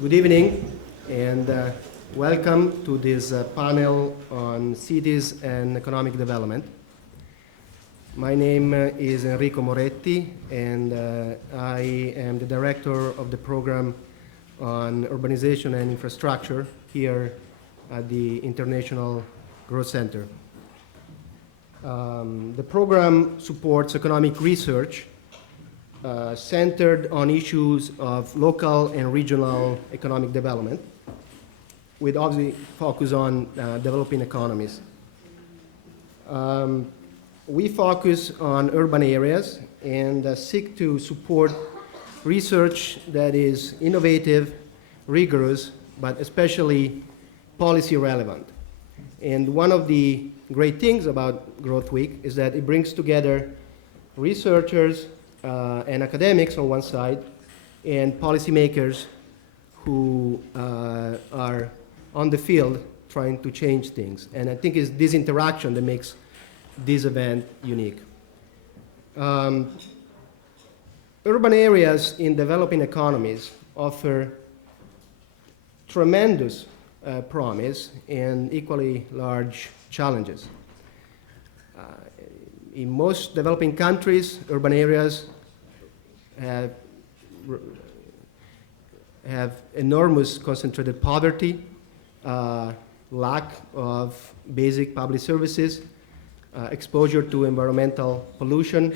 Good evening, and welcome to this panel on cities and economic development. My name is Enrico Moretti, and I am the director of the program on urbanization and infrastructure here at the International Growth Center. The program supports economic research centered on issues of local and regional economic development, with obviously focus on developing economies. We focus on urban areas and seek to support research that is innovative, rigorous, but especially policy relevant. And one of the great things about Growth Week is that it brings together researchers and academics on one side, and policymakers who are on the field trying to change things. And I think it's this interaction that makes this event unique. Urban areas in developing economies offer tremendous promise and equally large challenges. In most developing countries, urban areas have enormous concentrated poverty, lack of basic public services, exposure to environmental pollution,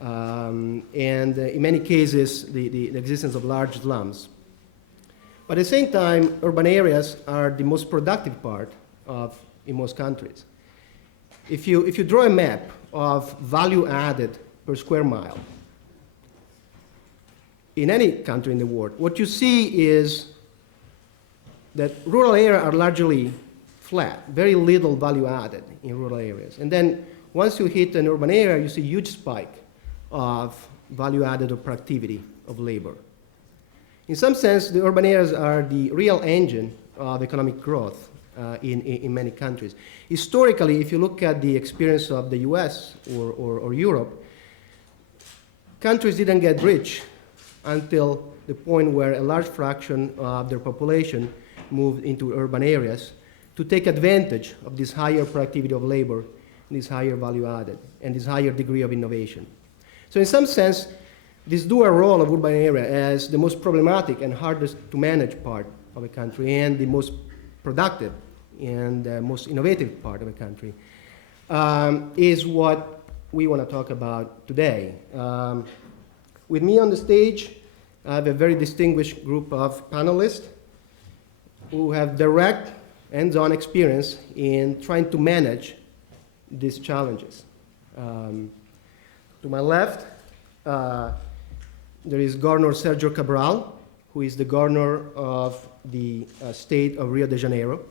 and in many cases, the existence of large slums. But at the same time, urban areas are the most productive part in most countries. If you draw a map of value added per square mile in any country in the world, what you see is that rural areas are largely flat, very little value added in rural areas. And then once you hit an urban area, you see a huge spike of value added or productivity of labor. In some sense, the urban areas are the real engine of economic growth in many countries. Historically, if you look at the experience of the US or Europe, countries didn't get rich until the point where a large fraction of their population moved into urban areas to take advantage of this higher productivity of labor, this higher value added, and this higher degree of innovation. So in some sense, this dual role of urban area as the most problematic and hardest to manage part of a country and the most productive and most innovative part of a country is what we want to talk about today. With me on the stage, I have a very distinguished group of panelists who have direct hands-on experience in trying to manage these challenges. To my left, there is Governor Sergio Cabral, who is the governor of the state of Rio de Janeiro.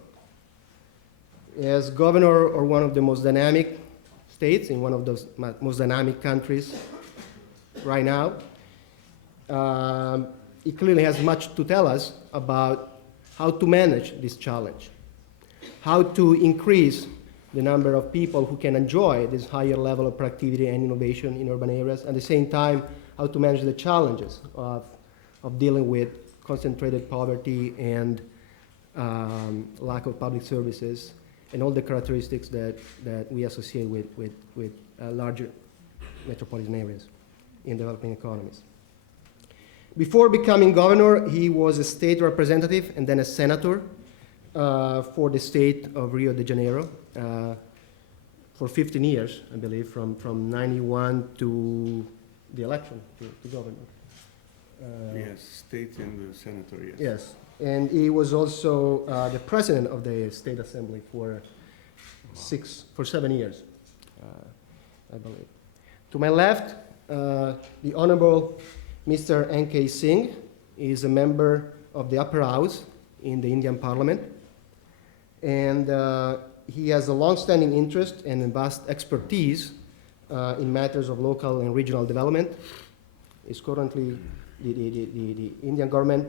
As governor of one of the most dynamic states in one of those most dynamic countries right now, he clearly has much to tell us about how to manage this challenge, how to increase the number of people who can enjoy this higher level of productivity and innovation in urban areas, at the same time, how to manage the challenges of dealing with concentrated poverty and lack of public services and all the characteristics that we associate with larger metropolitan areas in developing economies. Before becoming governor, he was a state representative and then a senator for the state of Rio de Janeiro for 15 years, I believe, from 91 to the election to governor. Yes, state and the senator, yes. Yes, and he was also the president of the state assembly for 7 years, I believe. To my left, the Honorable Mr. K Singh is a member of the upper house in the Indian Parliament, and he has a long-standing interest and a vast expertise in matters of local and regional development. Is currently the Indian government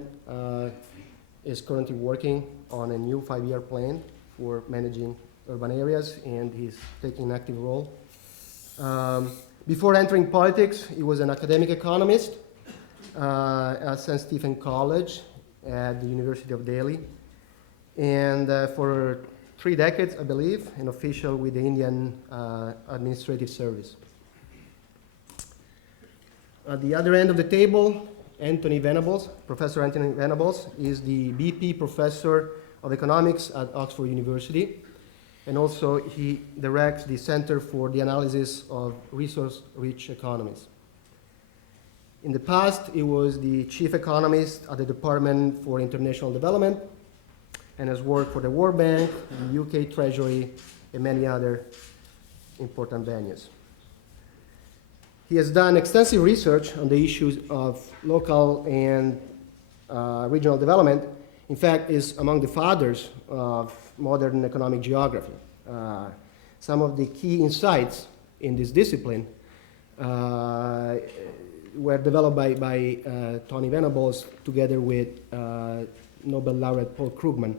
is currently working on a new 5-year plan for managing urban areas, and he's taking an active role. Before entering politics, he was an academic economist at St. Stephen College at the University of Delhi, and for 3 decades, I believe, an official with the Indian Administrative Service. At the other end of the table, Anthony Venables, Professor Anthony Venables, is the BP Professor of Economics at Oxford University, and also he directs the Center for the Analysis of Resource-Rich Economies. In the past, he was the chief economist at the Department for International Development and has worked for the World Bank, the UK Treasury, and many other important venues. He has done extensive research on the issues of local and regional development. In fact, is among the fathers of modern economic geography. Some of the key insights in this discipline were developed by Tony Venables together with Nobel laureate Paul Krugman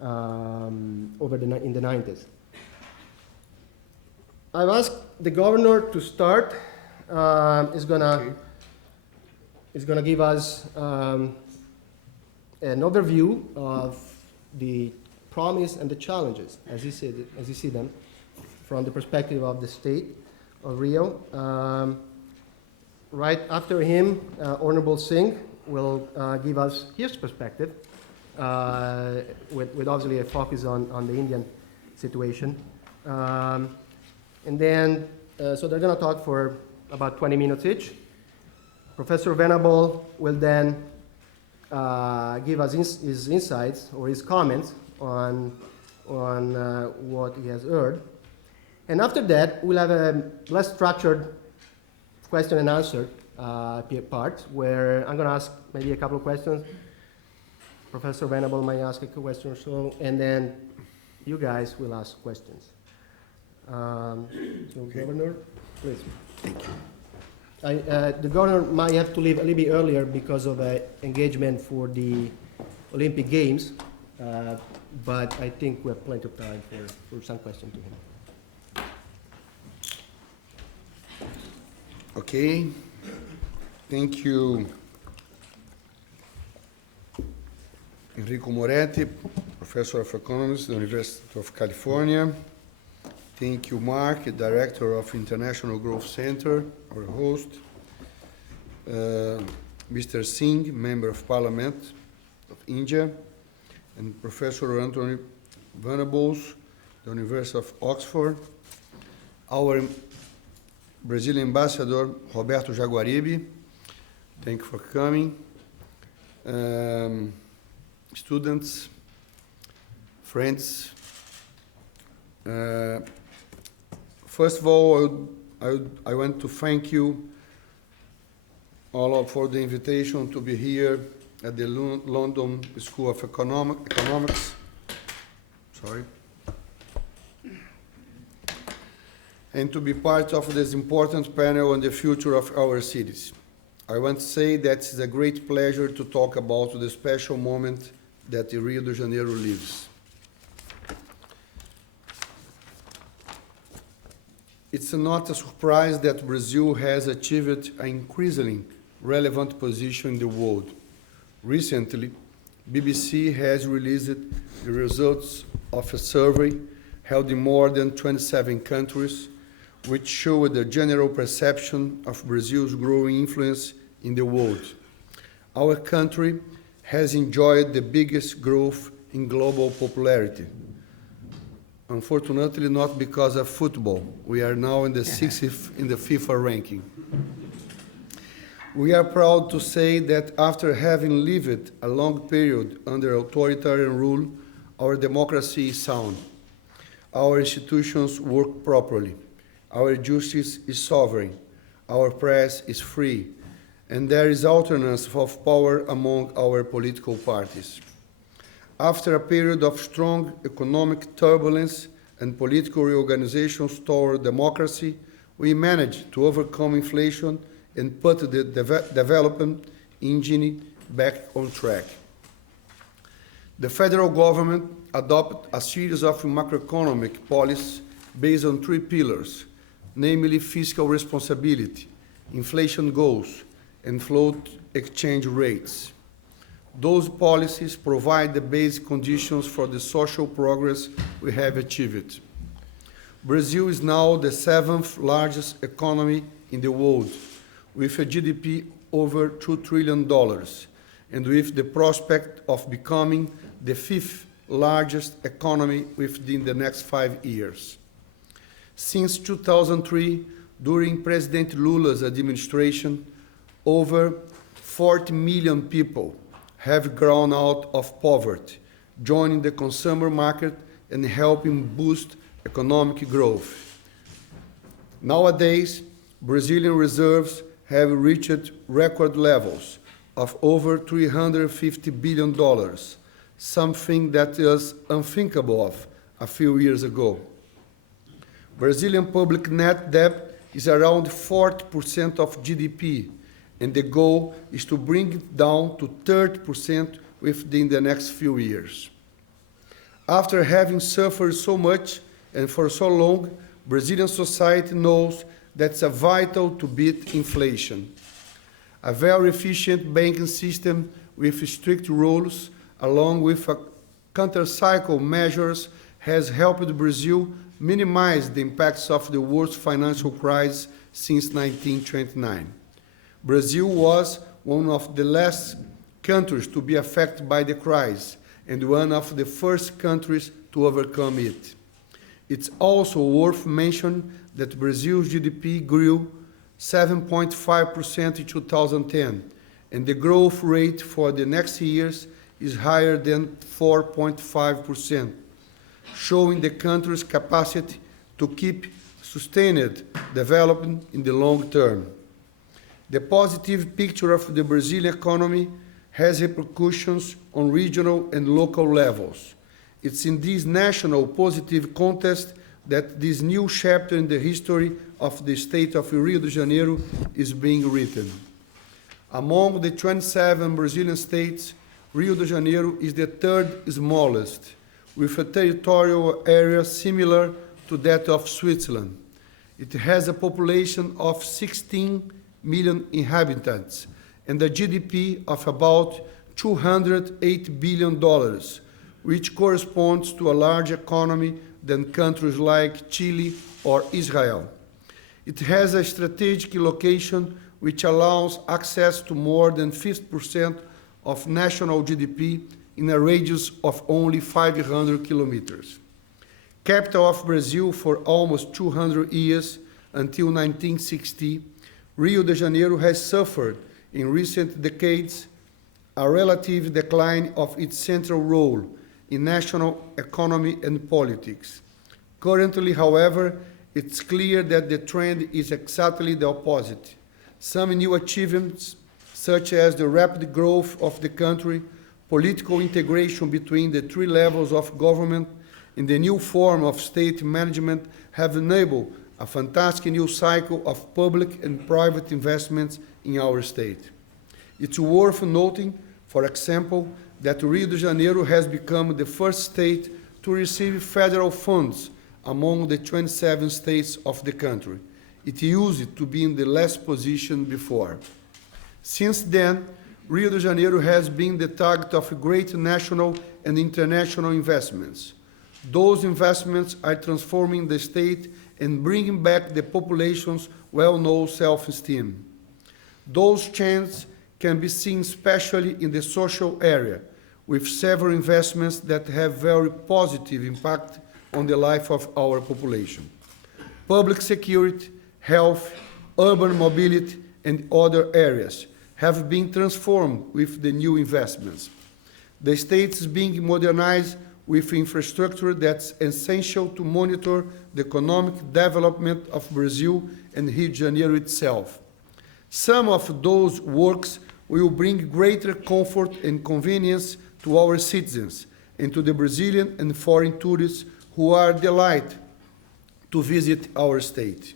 in the 90s. I've asked the governor to start. Is gonna give us an overview of the promise and the challenges as you see them from the perspective of the state of Rio. Right after him, Honorable Singh will give us his perspective with obviously a focus on the Indian situation. And then, so they're going to talk for about 20 minutes each. Professor Venable will then give us his insights or his comments on what he has heard. And after that, we'll have a less structured question and answer part where I'm going to ask maybe a couple of questions. Professor Venable might ask a question or so, and then you guys will ask questions. Okay. Governor, please. Thank you. The governor might have to leave a little bit earlier because of engagement for the Olympic Games, but I think we have plenty of time for some questions to him. Okay, thank you, Enrico Moretti, Professor of Economies at the University of California. Thank you, Mark, Director of International Growth Center, our host. Mr. Singh, Member of Parliament of India, and Professor Anthony Venables, the University of Oxford. Our Brazilian Ambassador, Roberto Jaguaribe, thank you for coming. Students, friends. First of all, I want to thank you all for the invitation to be here at the London School of Economics. Sorry. And to be part of this important panel on the future of our cities. I want to say that it's a great pleasure to talk about the special moment that Rio de Janeiro lives. It's not a surprise that Brazil has achieved an increasingly relevant position in the world. Recently, BBC has released the results of a survey held in more than 27 countries, which show the general perception of Brazil's growing influence in the world. Our country has enjoyed the biggest growth in global popularity. Unfortunately, not because of football. We are now in the 60th in the FIFA ranking. We are proud to say that after having lived a long period under authoritarian rule, our democracy is sound. Our institutions work properly. Our justice is sovereign. Our press is free. And there is alternance of power among our political parties. After a period of strong economic turbulence and political reorganizations toward democracy, we managed to overcome inflation and put the development engine back on track. The federal government adopted a series of macroeconomic policies based on 3 pillars, namely fiscal responsibility, inflation goals, and float exchange rates. Those policies provide the basic conditions for the social progress we have achieved. Brazil is now the 7th largest economy in the world, with a GDP over $2 trillion, and with the prospect of becoming the 5th largest economy within the next 5 years. Since 2003, during President Lula's administration, over 40 million people have grown out of poverty, joining the consumer market and helping boost economic growth. Nowadays, Brazilian reserves have reached record levels of over $350 billion, something that is unthinkable of a few years ago. Brazilian public net debt is around 40% of GDP, and the goal is to bring it down to 30% within the next few years. After having suffered so much and for so long, Brazilian society knows that it's vital to beat inflation. A very efficient banking system with strict rules, along with counter-cycle measures, has helped Brazil minimize the impacts of the worst financial crisis since 1929. Brazil was one of the last countries to be affected by the crisis and one of the first countries to overcome it. It's also worth mentioning that Brazil's GDP grew 7.5% in 2010, and the growth rate for the next years is higher than 4.5%, showing the country's capacity to keep sustained development in the long term. The positive picture of the Brazilian economy has repercussions on regional and local levels. It's in this national positive context that this new chapter in the history of the state of Rio de Janeiro is being written. Among the 27 Brazilian states, Rio de Janeiro is the third smallest, with a territorial area similar to that of Switzerland. It has a population of 16 million inhabitants and a GDP of about $208 billion, which corresponds to a larger economy than countries like Chile or Israel. It has a strategic location which allows access to more than 50% of national GDP in a radius of only 500 kilometers. Capital of Brazil for almost 200 years, until 1960, Rio de Janeiro has suffered in recent decades a relative decline of its central role in national economy and politics. Currently, however, it's clear that the trend is exactly the opposite. Some new achievements, such as the rapid growth of the country, political integration between the three levels of government, and the new form of state management have enabled a fantastic new cycle of public and private investments in our state. It's worth noting, for example, that Rio de Janeiro has become the first state to receive federal funds among the 27 states of the country. It used to be in the last position before. Since then, Rio de Janeiro has been the target of great national and international investments. Those investments are transforming the state and bringing back the population's well-known self-esteem. Those changes can be seen especially in the social area, with several investments that have very positive impact on the life of our population. Public security, health, urban mobility, and other areas have been transformed with the new investments. The state is being modernized with infrastructure that's essential to monitor the economic development of Brazil and Rio de Janeiro itself. Some of those works will bring greater comfort and convenience to our citizens and to the Brazilian and foreign tourists who are delighted to visit our state.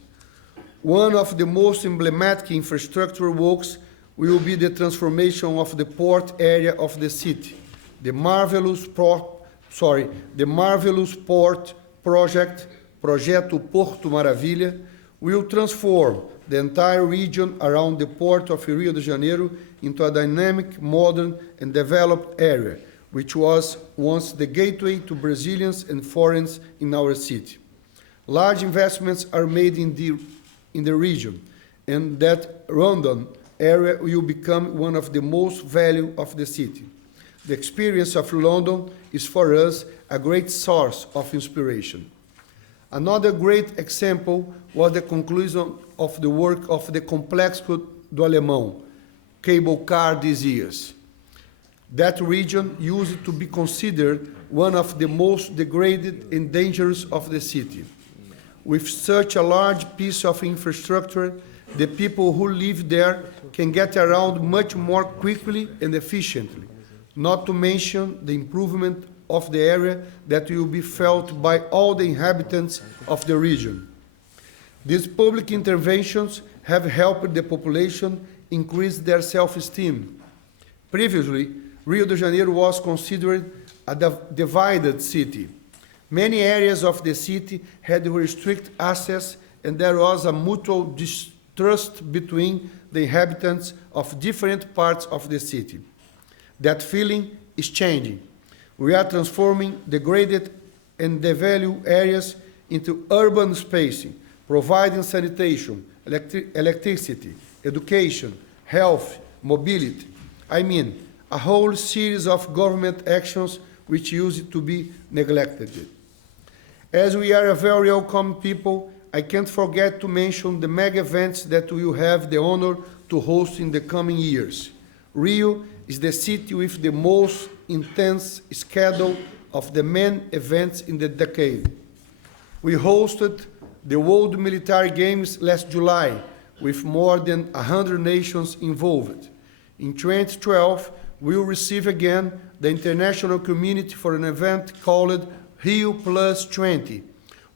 One of the most emblematic infrastructure works will be the transformation of the port area of the city. The marvelous port project, Projeto Porto Maravilha, will transform the entire region around the port of Rio de Janeiro into a dynamic, modern, and developed area, which was once the gateway to Brazilians and foreigners in our city. Large investments are made in the region, and that Rondon area will become one of the most valued of the city. The experience of London is for us a great source of inspiration. Another great example was the conclusion of the work of the Complexo do Alemão cable car these years. That region used to be considered one of the most degraded and dangerous of the city. With such a large piece of infrastructure, the people who live there can get around much more quickly and efficiently, not to mention the improvement of the area that will be felt by all the inhabitants of the region. These public interventions have helped the population increase their self-esteem. Previously, Rio de Janeiro was considered a divided city. Many areas of the city had restricted access, and there was a mutual distrust between the inhabitants of different parts of the city. That feeling is changing. We are transforming degraded and devalued areas into urban spacing, providing sanitation, electricity, education, health, mobility. I mean, a whole series of government actions which used to be neglected. As we are a very welcome people, I can't forget to mention the mega events that we will have the honor to host in the coming years. Rio is the city with the most intense schedule of the main events in the decade. We hosted the World Military Games last July with more than 100 nations involved. In 2012, we will receive again the international community for an event called Rio Plus 20,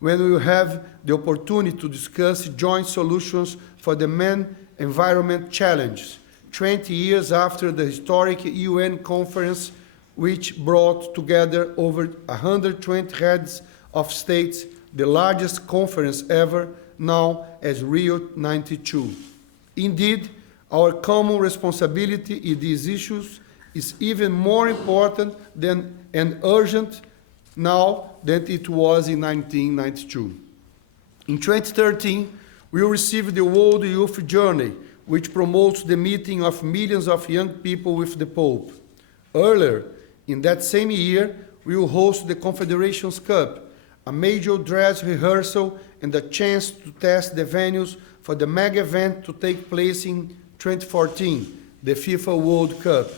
when we will have the opportunity to discuss joint solutions for the main environment challenges, 20 years after the historic UN conference which brought together over 120 heads of states, the largest conference ever, now as Rio 92. Indeed, our common responsibility in these issues is even more important than and urgent now than it was in 1992. In 2013, we received the World Youth Journey, which promotes the meeting of millions of young people with the Pope. Earlier, in that same year, we will host the Confederations Cup, a major dress rehearsal and a chance to test the venues for the mega event to take place in 2014, the FIFA World Cup.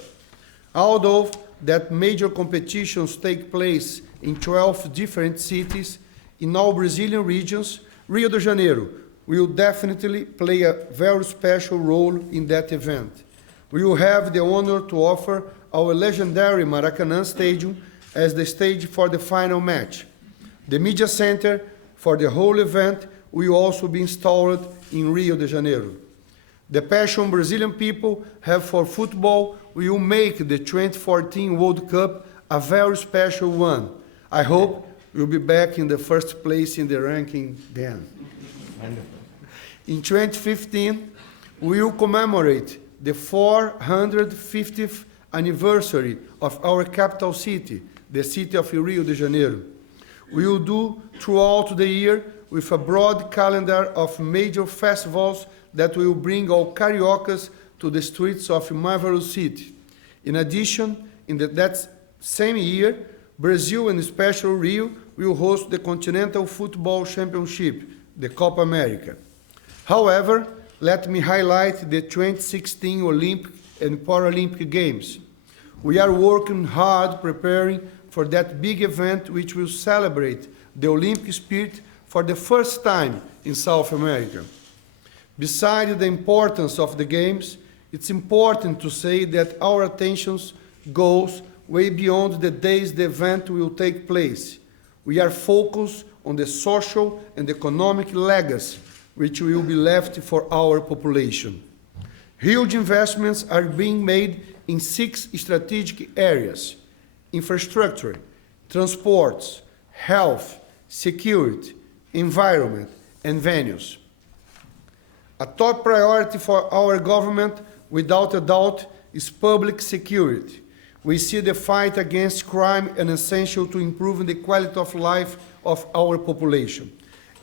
Although that major competitions take place in 12 different cities in all Brazilian regions, Rio de Janeiro will definitely play a very special role in that event. We will have the honor to offer our legendary Maracanã Stadium as the stage for the final match. The media center for the whole event will also be installed in Rio de Janeiro. The passion Brazilian people have for football will make the 2014 World Cup a very special one. I hope we'll be back in the first place in the ranking then. In 2015, we will commemorate the 450th anniversary of our capital city, the city of Rio de Janeiro. We will do throughout the year with a broad calendar of major festivals that will bring all cariocas to the streets of marvelous city. In addition, in that same year, Brazil and especially Rio will host the Continental Football Championship, the Copa America. However, let me highlight the 2016 Olympic and Paralympic Games. We are working hard preparing for that big event which will celebrate the Olympic spirit for the first time in South America. Besides the importance of the Games, it's important to say that our attention goes way beyond the days the event will take place. We are focused on the social and economic legacy which will be left for our population. Huge investments are being made in 6 strategic areas: infrastructure, transports, health, security, environment, and venues. A top priority for our government, without a doubt, is public security. We see the fight against crime as essential to improving the quality of life of our population,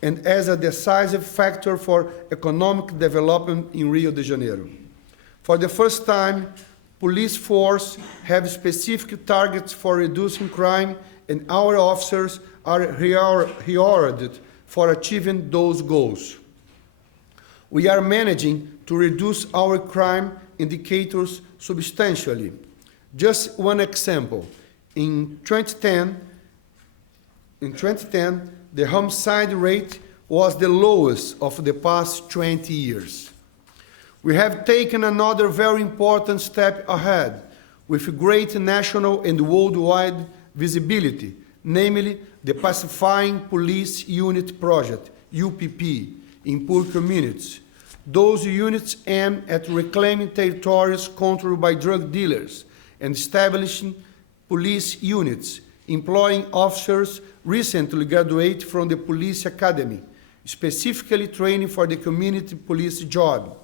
and as a decisive factor for economic development in Rio de Janeiro. For the first time, police force have specific targets for reducing crime, and our officers are rewarded for achieving those goals. We are managing to reduce our crime indicators substantially. Just one example, in 2010, the homicide rate was the lowest of the past 20 years. We have taken another very important step ahead with great national and worldwide visibility, namely the Pacifying Police Unit Project, UPP, in poor communities. Those units aim at reclaiming territories controlled by drug dealers and establishing police units, employing officers recently graduated from the police academy, specifically training for the community police job.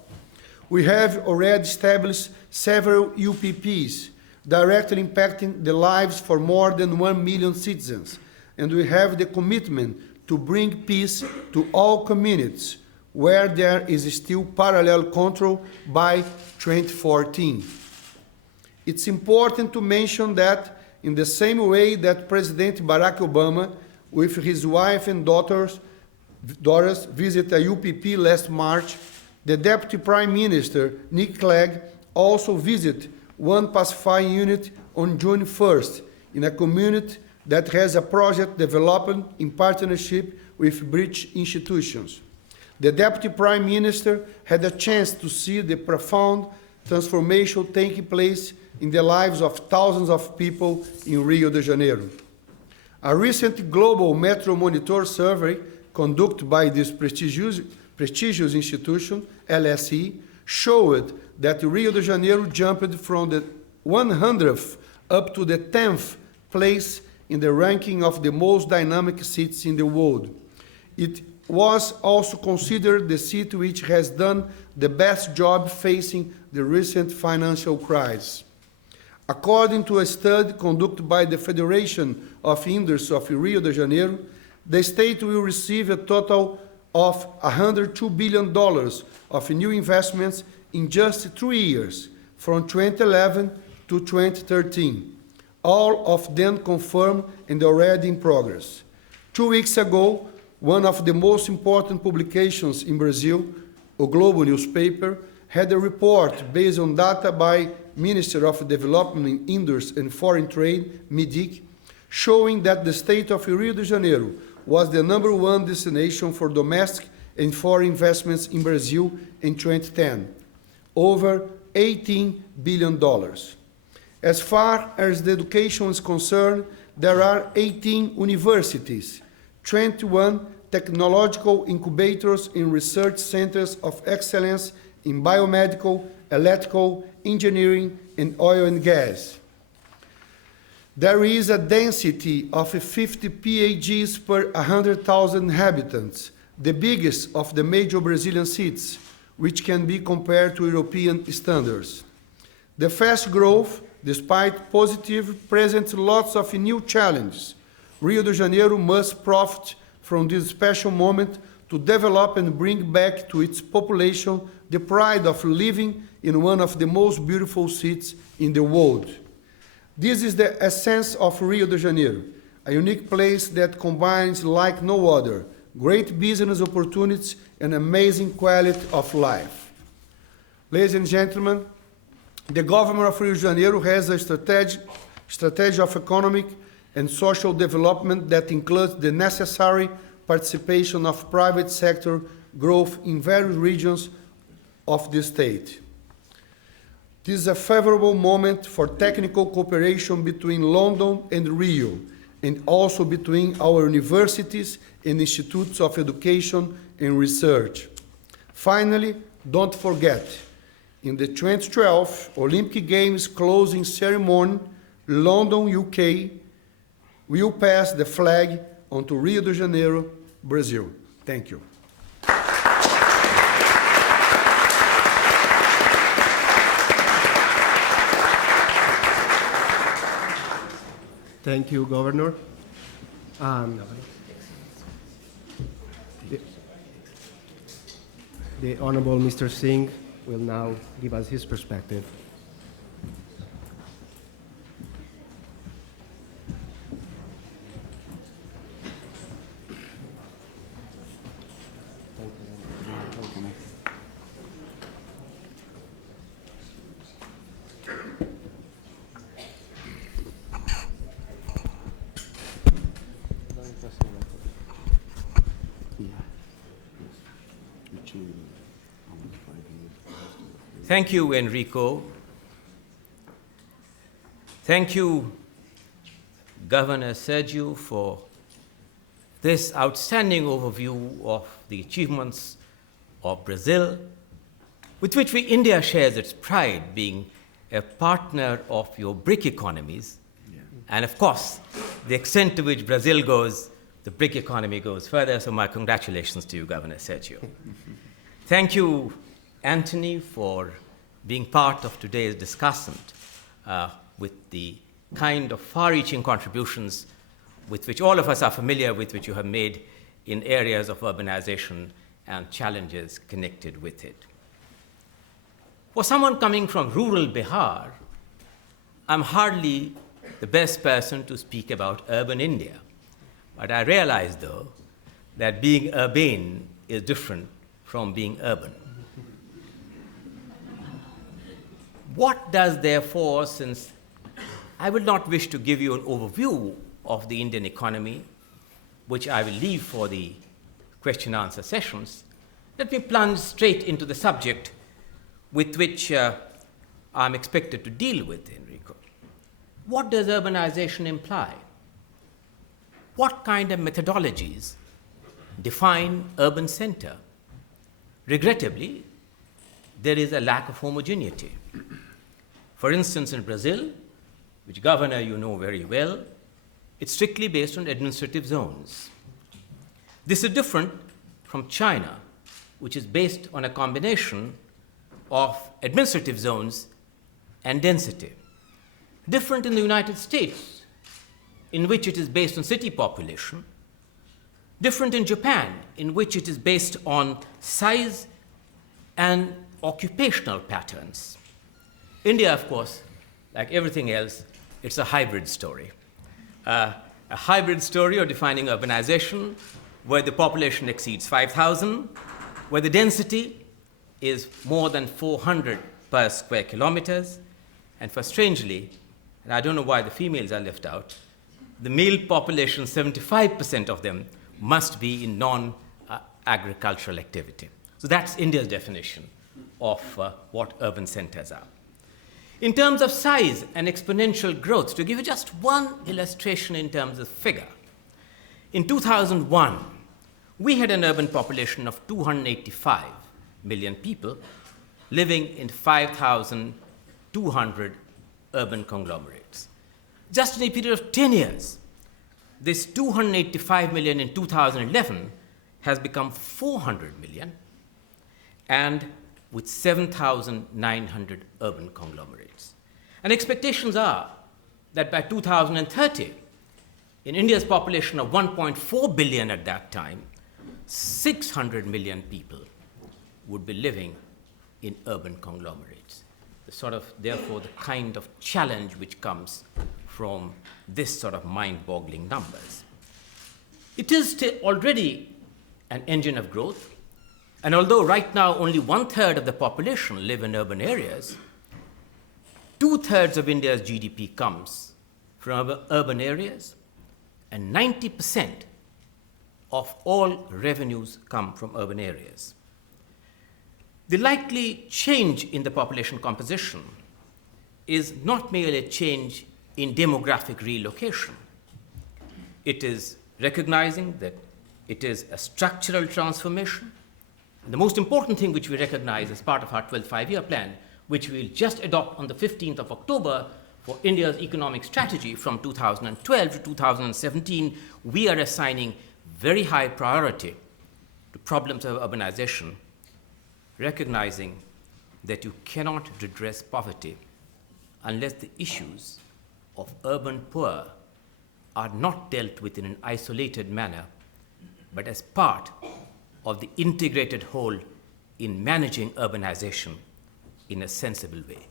We have already established several UPPs, directly impacting the lives for more than 1 million citizens, and we have the commitment to bring peace to all communities where there is still parallel control by 2014. It's important to mention that in the same way that President Barack Obama, with his wife and daughters visited a UPP last March, the Deputy Prime Minister, Nick Clegg, also visited one pacifying unit on June 1st in a community that has a project developed in partnership with British institutions. The Deputy Prime Minister had a chance to see the profound transformation taking place in the lives of thousands of people in Rio de Janeiro. A recent global Metro Monitor survey conducted by this prestigious institution, LSE, showed that Rio de Janeiro jumped from the 100th up to the 10th place in the ranking of the most dynamic cities in the world. It was also considered the city which has done the best job facing the recent financial crisis. According to a study conducted by the Federation of Industries of Rio de Janeiro, the state will receive a total of $102 billion of new investments in just 3 years, from 2011 to 2013, all of them confirmed and already in progress. 2 weeks ago, one of the most important publications in Brazil, O Globo newspaper, had a report based on data by Minister of Development, Industry and Foreign Trade, MIDIC, showing that the state of Rio de Janeiro was the #1 destination for domestic and foreign investments in Brazil in 2010, over $18 billion. As far as the education is concerned, there are 18 universities, 21 technological incubators and research centers of excellence in biomedical, electrical, engineering, and oil and gas. There is a density of 50 PhDs per 100,000 inhabitants, the biggest of the major Brazilian cities, which can be compared to European standards. The fast growth, despite positive, presents lots of new challenges. Rio de Janeiro must profit from this special moment to develop and bring back to its population the pride of living in one of the most beautiful cities in the world. This is the essence of Rio de Janeiro, a unique place that combines like no other, great business opportunities and amazing quality of life. Ladies and gentlemen, the government of Rio de Janeiro has a strategy of economic and social development that includes the necessary participation of private sector growth in various regions of the state. This is a favorable moment for technical cooperation between London and Rio, and also between our universities and institutes of education and research. Finally, don't forget, in the 2012 Olympic Games closing ceremony, London, UK, will pass the flag onto Rio de Janeiro, Brazil. Thank you. Thank you, Governor. The, the Honorable Mr. Singh will now give us his perspective. Thank you, Enrico. Thank you, Governor Sergio, for this outstanding overview of the achievements of Brazil, with which India shares its pride, being a partner of your BRIC economies. Yeah. And of course, the extent to which Brazil goes, the BRIC economy goes further. So my congratulations to you, Governor Sergio. Thank you, Anthony, for being part of today's discussion with the kind of far-reaching contributions with which all of us are familiar with, which you have made in areas of urbanization and challenges connected with it. For someone coming from rural Bihar, I'm hardly the best person to speak about urban India. But I realize, though, that being urbane is different from being urban. What does, therefore, since I will not wish to give you an overview of the Indian economy, which I will leave for the question-answer sessions, let me plunge straight into the subject with which I'm expected to deal with, Enrico. What does urbanization imply? What kind of methodologies define urban center? Regrettably, there is a lack of homogeneity. For instance, in Brazil, which, Governor, you know very well, it's strictly based on administrative zones. This is different from China, which is based on a combination of administrative zones and density. Different in the United States, in which it is based on city population. Different in Japan, in which it is based on size and occupational patterns. India, of course, like everything else, it's a hybrid story. A hybrid story of defining urbanization where the population exceeds 5,000, where the density is more than 400 per square kilometers, and for strangely, and I don't know why the females are left out, the male population, 75% of them, must be in non-agricultural activity. So that's India's definition of what urban centers are. In terms of size and exponential growth, to give you just one illustration in terms of figure, in 2001, we had an urban population of 285 million people living in 5,200 urban conglomerates. Just in a period of 10 years, this 285 million in 2011 has become 400 million, and with 7,900 urban conglomerates. And expectations are that by 2030, in India's population of 1.4 billion at that time, 600 million people would be living in urban conglomerates. Therefore, the kind of challenge which comes from this sort of mind-boggling numbers. It is already an engine of growth. And although right now only 1/3 of the population live in urban areas, 2/3 of India's GDP comes from urban areas, and 90% of all revenues come from urban areas. The likely change in the population composition is not merely a change in demographic relocation. It is recognizing that it is a structural transformation. And the most important thing which we recognize as part of our 12th five-year plan, which we will just adopt on the 15th of October for India's economic strategy from 2012 to 2017, we are assigning very high priority to problems of urbanization, recognizing that you cannot redress poverty unless the issues of urban poor are not dealt with in an isolated manner, but as part of the integrated whole in managing urbanization in a sensible way.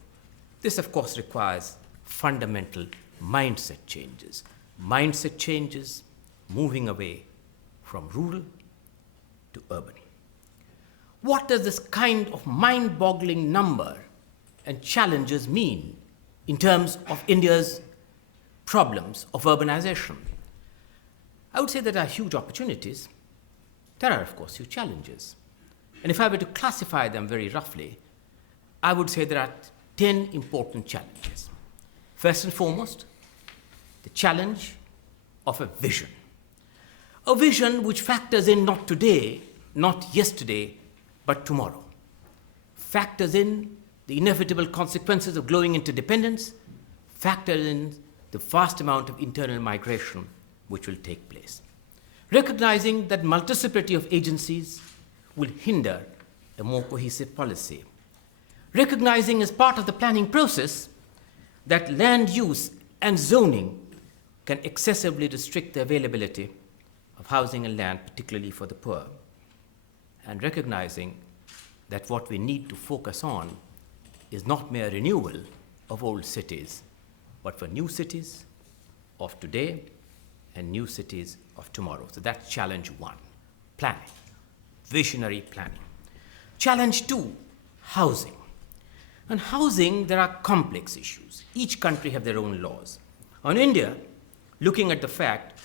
This, of course, requires fundamental mindset changes moving away from rural to urban. What does this kind of mind-boggling number and challenges mean in terms of India's problems of urbanization? I would say there are huge opportunities. There are, of course, huge challenges. And if I were to classify them very roughly, I would say there are 10 important challenges. First and foremost, the challenge of a vision. A vision which factors in not today, not yesterday, but tomorrow. Factors in the inevitable consequences of growing interdependence, factors in the vast amount of internal migration which will take place. Recognizing that multiplicity of agencies will hinder a more cohesive policy. Recognizing as part of the planning process that land use and zoning can excessively restrict the availability of housing and land, particularly for the poor. And recognizing that what we need to focus on is not mere renewal of old cities, but for new cities of today and new cities of tomorrow. So that's challenge one, planning, visionary planning. Challenge two, housing. On housing, there are complex issues. Each country have their own laws. On India, looking at the fact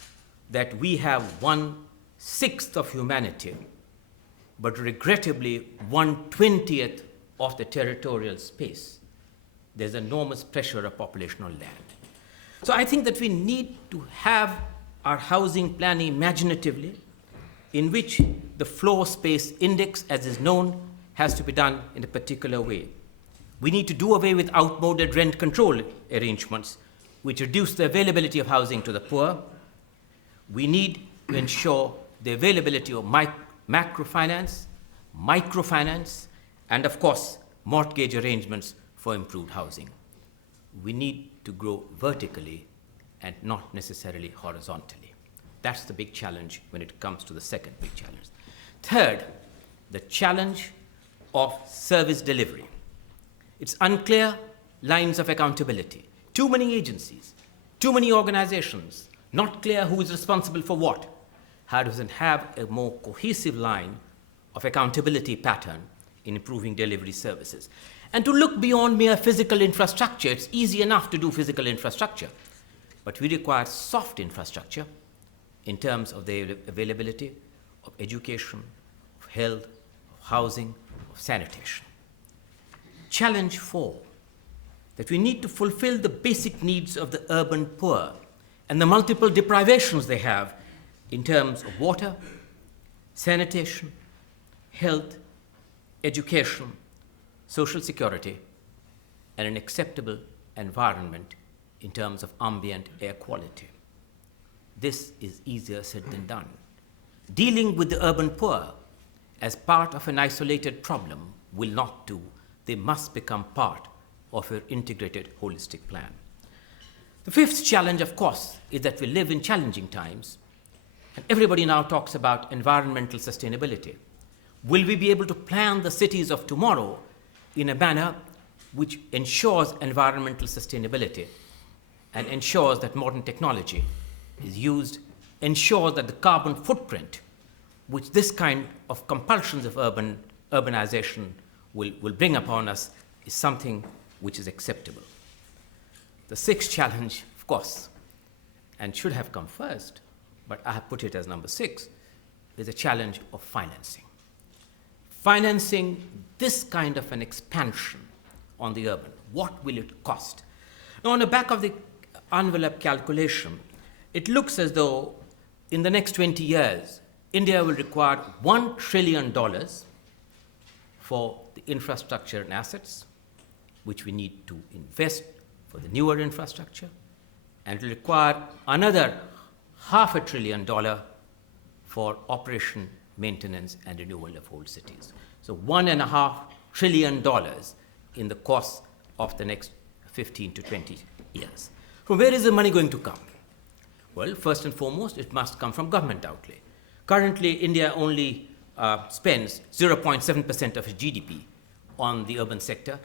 that we have 1/6 of humanity, but regrettably 1/20th of the territorial space, there's enormous pressure of population on land. So I think that we need to have our housing planning imaginatively, in which the floor space index, as is known, has to be done in a particular way. We need to do away with outmoded rent control arrangements, which reduce the availability of housing to the poor. We need to ensure the availability of macrofinance, microfinance, and of course, mortgage arrangements for improved housing. We need to grow vertically and not necessarily horizontally. That's the big challenge when it comes to the second big challenge. Third, the challenge of service delivery. It's unclear lines of accountability. Too many agencies, too many organizations, not clear who is responsible for what. How does it have a more cohesive line of accountability pattern in improving delivery services? And to look beyond mere physical infrastructure, it's easy enough to do physical infrastructure, but we require soft infrastructure in terms of the availability of education, of health, of housing, of sanitation. Challenge 4, that we need to fulfill the basic needs of the urban poor and the multiple deprivations they have in terms of water, sanitation, health, education, social security, and an acceptable environment in terms of ambient air quality. This is easier said than done. Dealing with the urban poor as part of an isolated problem will not do. They must become part of your integrated holistic plan. The fifth challenge, of course, is that we live in challenging times, and everybody now talks about environmental sustainability. Will we be able to plan the cities of tomorrow in a manner which ensures environmental sustainability and ensures that modern technology is used, ensures that the carbon footprint which this kind of compulsions of urbanization will bring upon us is something which is acceptable. The sixth challenge, of course, and should have come first, but I have put it as number 6, is a challenge of financing. Financing this kind of an expansion on the urban, what will it cost? Now, on the back of the envelope calculation, it looks as though in the next 20 years, India will require $1 trillion for the infrastructure and assets, which we need to invest for the newer infrastructure, and will require another $500 billion for operation, maintenance, and renewal of old cities. So $1.5 trillion in the course of the next 15 to 20 years. From where is the money going to come? Well, first and foremost, it must come from government outlay. Currently, India only spends 0.7% of its GDP on the urban sector.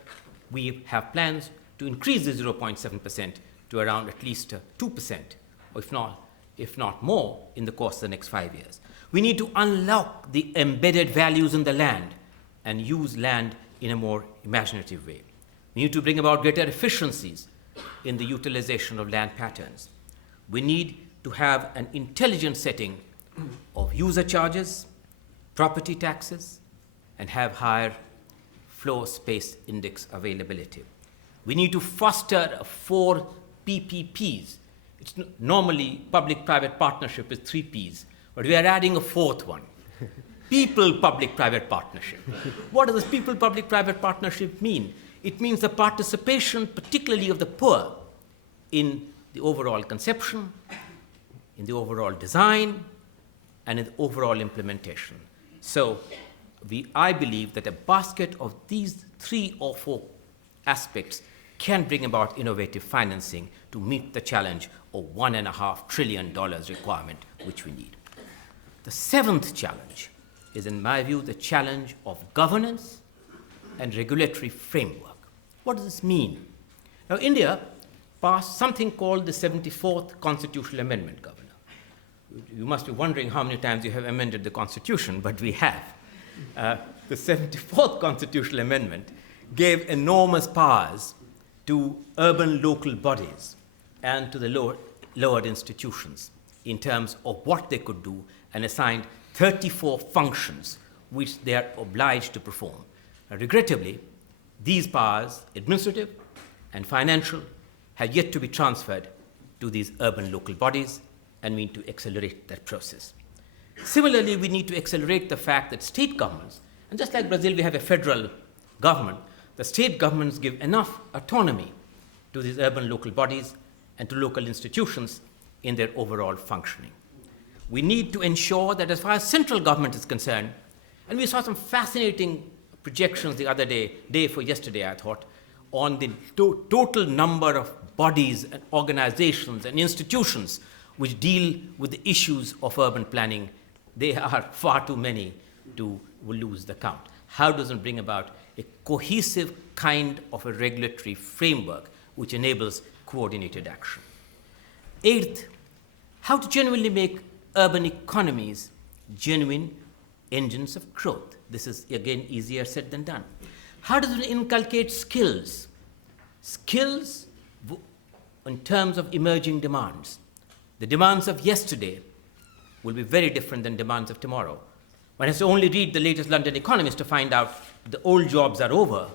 We have plans to increase the 0.7% to around at least 2%, or if not more, in the course of the next 5 years. We need to unlock the embedded values in the land and use land in a more imaginative way. We need to bring about greater efficiencies in the utilization of land patterns. We need to have an intelligent setting of user charges, property taxes, and have higher floor space index availability. We need to foster 4 PPPs. It's normally public-private partnership is 3 Ps, but we are adding a 4th one. People-public-private partnership. What does this people-public-private partnership mean? It means the participation, particularly of the poor, in the overall conception, in the overall design, and in the overall implementation. So I believe that a basket of these 3 or 4 aspects can bring about innovative financing to meet the challenge of $1.5 trillion requirement which we need. The 7th challenge is, in my view, the challenge of governance and regulatory framework. What does this mean? Now, India passed something called the 74th Constitutional Amendment, Governor. You must be wondering how many times you have amended the Constitution, but we have. The 74th Constitutional Amendment gave enormous powers to urban local bodies and to the lower institutions in terms of what they could do, and assigned 34 functions which they are obliged to perform. Now, regrettably, these powers, administrative and financial, have yet to be transferred to these urban local bodies, and we need to accelerate that process. Similarly, we need to accelerate the fact that state governments, and just like Brazil, we have a federal government, the state governments give enough autonomy to these urban local bodies and to local institutions in their overall functioning. We need to ensure that as far as central government is concerned, and we saw some fascinating projections the other day for yesterday, I thought, on the total number of bodies and organizations and institutions which deal with the issues of urban planning. They are far too many to lose the count. How does it bring about a cohesive kind of a regulatory framework which enables coordinated action? 8th, how to genuinely make urban economies genuine engines of growth. This is, again, easier said than done. How does it inculcate skills? Skills in terms of emerging demands. The demands of yesterday will be very different than demands of tomorrow. One has to only read the latest London Economies to find out the old jobs are over,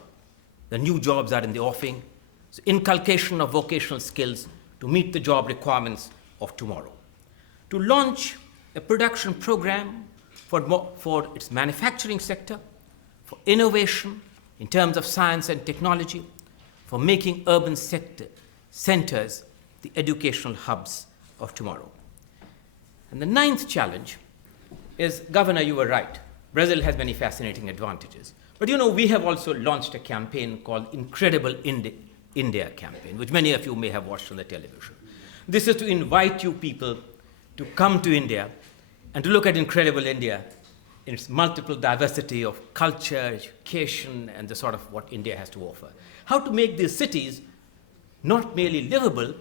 the new jobs are in the offing. So inculcation of vocational skills to meet the job requirements of tomorrow. To launch a production program for its manufacturing sector, for innovation in terms of science and technology, for making urban centers the educational hubs of tomorrow. And the 9th challenge is, Governor, you were right. Brazil has many fascinating advantages. But you know, we have also launched a campaign called Incredible India campaign, which many of you may have watched on the television. This is to invite you people to come to India and to look at Incredible India in its multiple diversity of culture, education, and the sort of what India has to offer. How to make these cities not merely livable,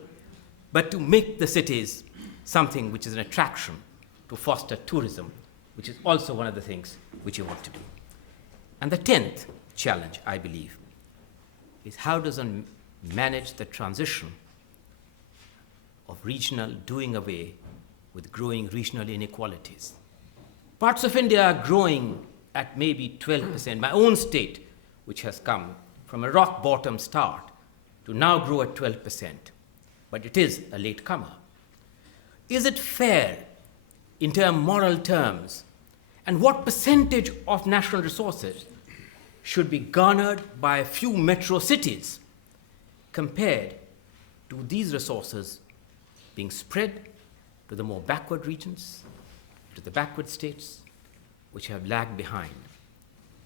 but to make the cities something which is an attraction, to foster tourism, which is also one of the things which you want to do. And the 10th challenge, I believe, is how does one manage the transition of regional doing away with growing regional inequalities. Parts of India are growing at maybe 12%. My own state, which has come from a rock bottom start to now grow at 12%, but it is a late comer. Is it fair in moral terms? And what percentage of national resources should be garnered by a few metro cities compared to these resources being spread to the more backward regions, to the backward states, which have lagged behind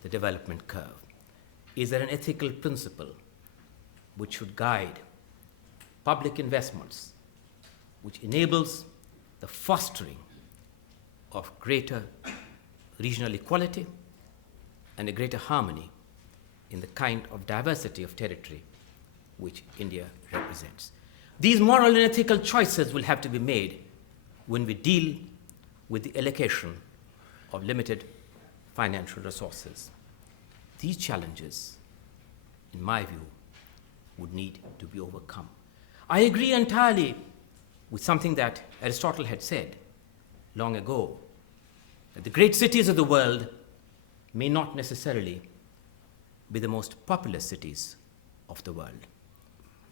the development curve? Is there an ethical principle which should guide public investments, which enables the fostering of greater regional equality and a greater harmony in the kind of diversity of territory which India represents. These moral and ethical choices will have to be made when we deal with the allocation of limited financial resources. These challenges, in my view, would need to be overcome. I agree entirely with something that Aristotle had said long ago, that the great cities of the world may not necessarily be the most populous cities of the world.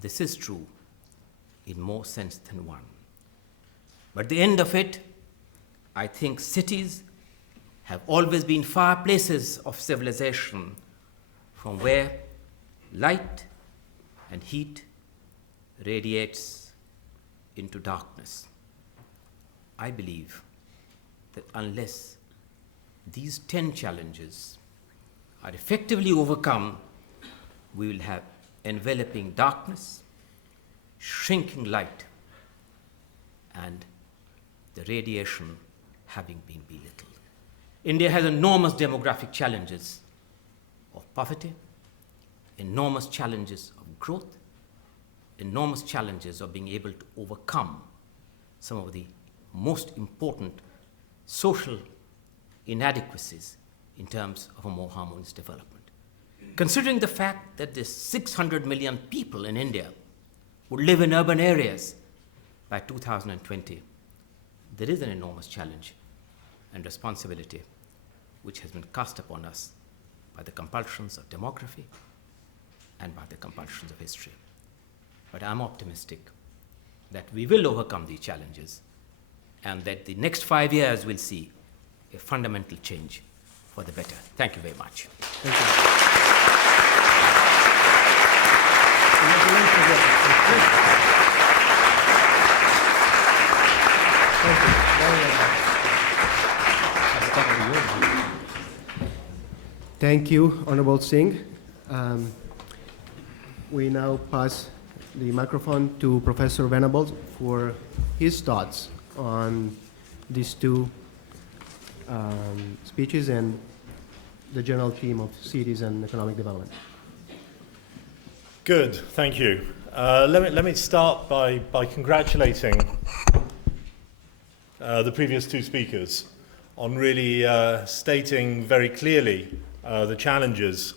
This is true in more sense than one. But at the end of it, I think cities have always been far places of civilization from where light and heat radiates into darkness. I believe that unless these 10 challenges are effectively overcome, we will have enveloping darkness, shrinking light, and the radiation having been belittled. India has enormous demographic challenges of poverty, enormous challenges of growth, enormous challenges of being able to overcome some of the most important social inadequacies in terms of a more harmonious development. Considering the fact that there's 600 million people in India would live in urban areas by 2020, there is an enormous challenge and responsibility which has been cast upon us by the compulsions of demography and by the compulsions of history. But I'm optimistic that we will overcome these challenges and that the next 5 years will see a fundamental change for the better. Thank you very much. Thank you. Thank you, Honorable Singh. We now pass the microphone to Professor Venables for his thoughts on these two speeches and the general theme of cities and economic development. Good, thank you. Let me start by congratulating the previous two speakers on really stating very clearly the challenges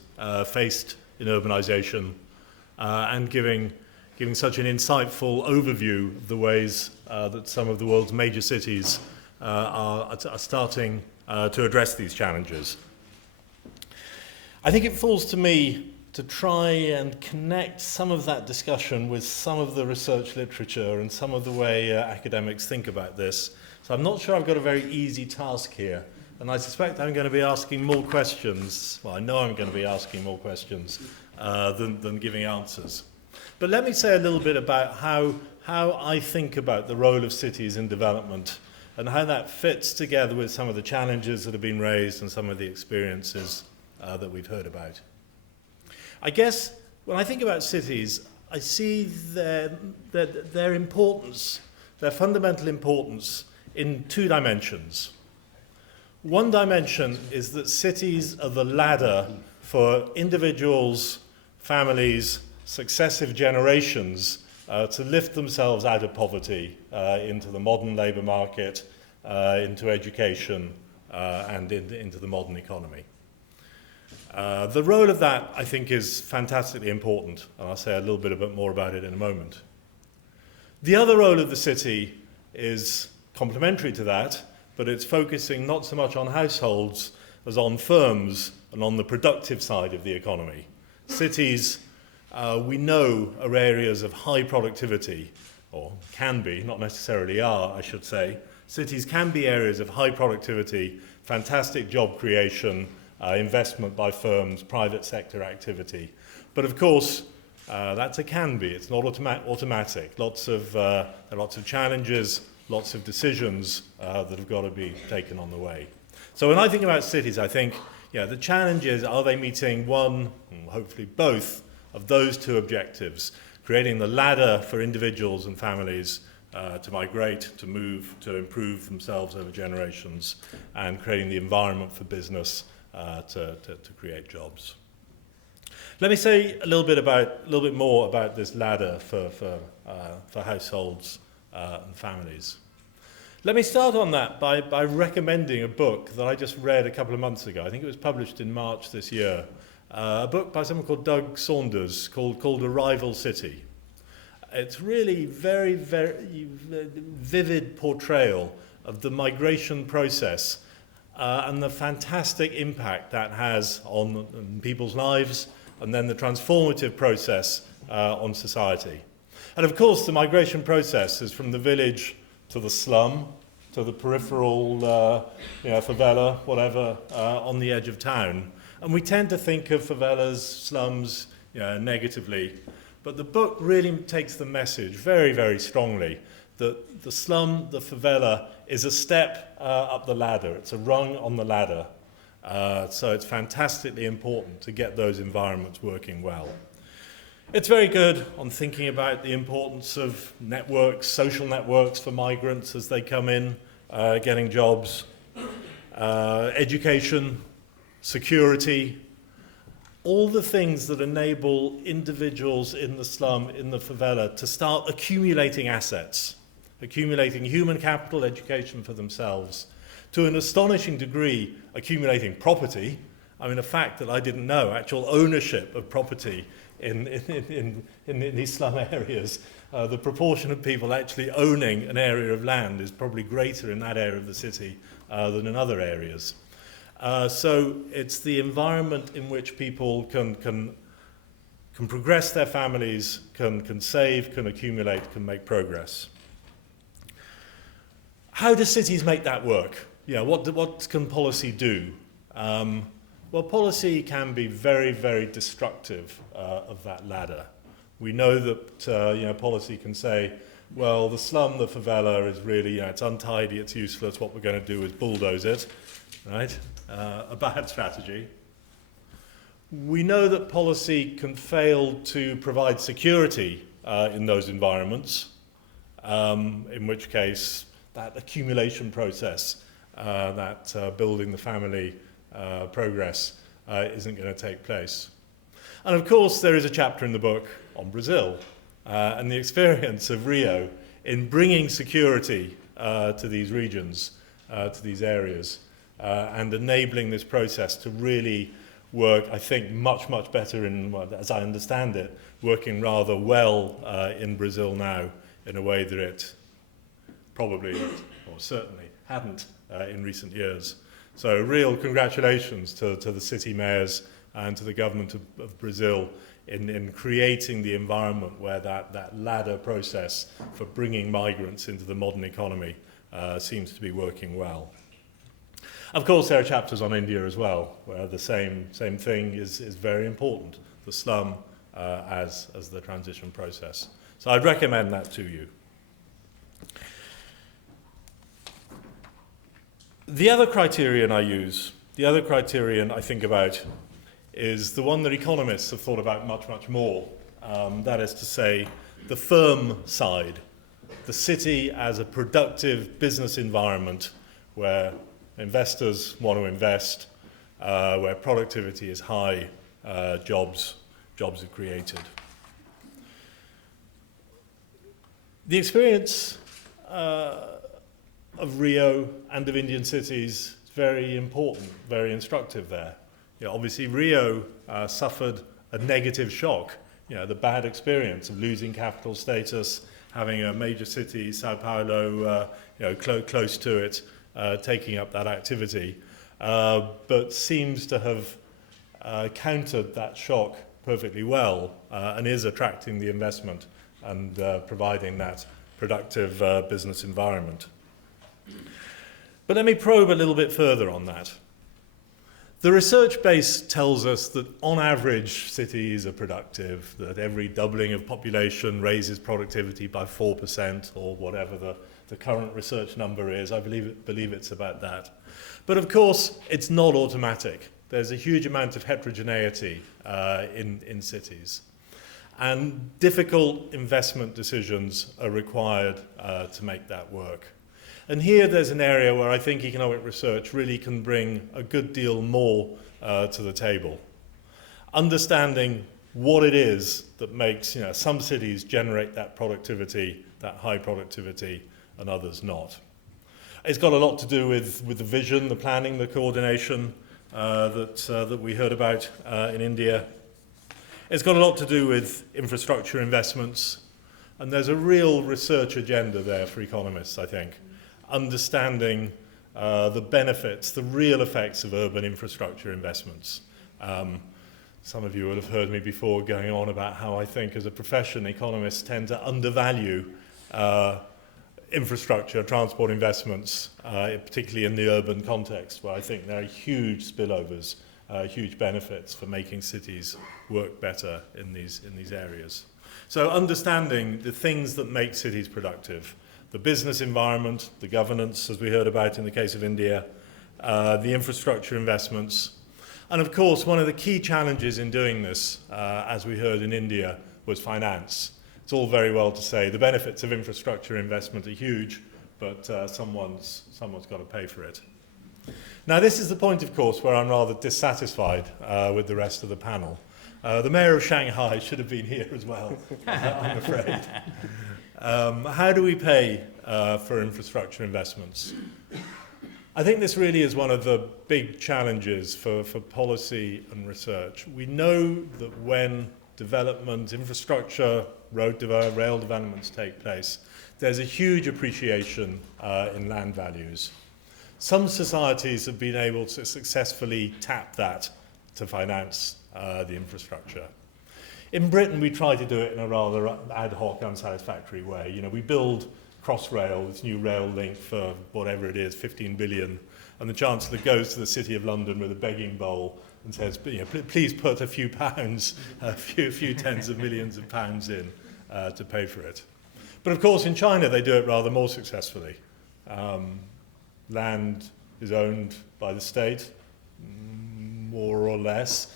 faced in urbanization and giving such an insightful overview of the ways that some of the world's major cities are starting to address these challenges. I think it falls to me to try and connect some of that discussion with some of the research literature and some of the way academics think about this. So I'm not sure I've got a very easy task here, and I suspect I'm going to be asking more questions. Well, I know I'm going to be asking more questions than giving answers. But let me say a little bit about how I think about the role of cities in development and how that fits together with some of the challenges that have been raised and some of the experiences that we've heard about. I guess when I think about cities, I see their importance, their fundamental importance in two dimensions. One dimension is that cities are the ladder for individuals, families, successive generations to lift themselves out of poverty into the modern labour market, into education, and into the modern economy. The role of that, I think, is fantastically important, and I'll say a little bit more about it in a moment. The other role of the city is complementary to that, but it's focusing not so much on households as on firms and on the productive side of the economy. Cities, we know, are areas of high productivity, or can be, not necessarily are, I should say. Cities can be areas of high productivity, fantastic job creation, investment by firms, private sector activity. But of course, that's a can be. It's not automatic. Lots of challenges, lots of decisions that have got to be taken on the way. So when I think about cities, I think, the challenge is, are they meeting one, and hopefully both, of those two objectives, creating the ladder for individuals and families to migrate, to move, to improve themselves over generations, and creating the environment for business to create jobs. Let me say a little bit more about this ladder for households and families. Let me start on that by recommending a book that I just read a couple of months ago. I think it was published in March this year. A book by someone called Doug Saunders called Arrival City. It's really very, very vivid portrayal of the migration process and the fantastic impact that has on people's lives, and then the transformative process on society. And of course, the migration process is from the village to the slum, to the peripheral favela, whatever, on the edge of town. And we tend to think of favelas, slums, negatively. But the book really takes the message very, very strongly that the slum, the favela, is a step up the ladder. It's a rung on the ladder. So it's fantastically important to get those environments working well. It's very good on thinking about the importance of networks, social networks for migrants as they come in, getting jobs, education, security, all the things that enable individuals in the slum, in the favela, to start accumulating assets, accumulating human capital, education for themselves, to an astonishing degree accumulating property. I mean, a fact that I didn't know, actual ownership of property in these slum areas. The proportion of people actually owning an area of land is probably greater in that area of the city than in other areas. So it's the environment in which people can progress their families, can save, can accumulate, can make progress. How do cities make that work? What can policy do? Well, policy can be very, very destructive of that ladder. We know that policy can say, well, the slum, the favela is really, it's untidy, it's useless, what we're going to do is bulldoze it, right? A bad strategy. We know that policy can fail to provide security in those environments, in which case that accumulation process, that building the family progress isn't going to take place. And of course, there is a chapter in the book on Brazil and the experience of Rio in bringing security to these regions, to these areas, and enabling this process to really work, I think, much, much better in, as I understand it, working rather well in Brazil now in a way that it probably, or certainly, hadn't in recent years. So real congratulations to the city mayors and to the government of Brazil in creating the environment where that ladder process for bringing migrants into the modern economy seems to be working well. Of course, there are chapters on India as well, where the same thing is very important, the slum as the transition process. So I'd recommend that to you. The other criterion I use, the other criterion I think about, is the one that economists have thought about much, much more. That is to say, the firm side, the city as a productive business environment where investors want to invest, where productivity is high, jobs are created. The experience of Rio and of Indian cities is very important, very instructive there. Obviously Rio suffered a negative shock, the bad experience of losing capital status, having a major city, Sao Paulo, close to it, taking up that activity, but seems to have countered that shock perfectly well and is attracting the investment and providing that productive business environment. But let me probe a little bit further on that. The research base tells us that on average cities are productive, that every doubling of population raises productivity by 4% or whatever the current research number is. I believe it's about that. But of course, it's not automatic. There's a huge amount of heterogeneity in cities. And difficult investment decisions are required to make that work. And here there's an area where I think economic research really can bring a good deal more to the table. Understanding what it is that makes some cities generate that productivity, that high productivity, and others not. It's got a lot to do with the vision, the planning, the coordination that we heard about in India. It's got a lot to do with infrastructure investments, and there's a real research agenda there for economists, I think. Understanding the benefits, the real effects of urban infrastructure investments. Some of you will have heard me before going on about how I think as a profession economists tend to undervalue infrastructure, transport investments, particularly in the urban context, where I think there are huge spillovers, huge benefits for making cities work better in these areas. So understanding the things that make cities productive, the business environment, the governance, as we heard about in the case of India, the infrastructure investments, and of course one of the key challenges in doing this, as we heard in India, was finance. It's all very well to say the benefits of infrastructure investment are huge, but someone's got to pay for it. Now this is the point, of course, where I'm rather dissatisfied with the rest of the panel. The mayor of Shanghai should have been here as well, I'm afraid. How do we pay for infrastructure investments? I think this really is one of the big challenges for policy and research. We know that when development, infrastructure, rail developments take place, there's a huge appreciation in land values. Some societies have been able to successfully tap that to finance the infrastructure. In Britain, we try to do it in a rather ad hoc, unsatisfactory way. We build Crossrail, this new rail link for whatever it is, 15 billion, and the Chancellor goes to the City of London with a begging bowl and says, please put a few pounds, a few tens of millions of pounds in to pay for it. But of course, in China, they do it rather more successfully. Land is owned by the state, more or less.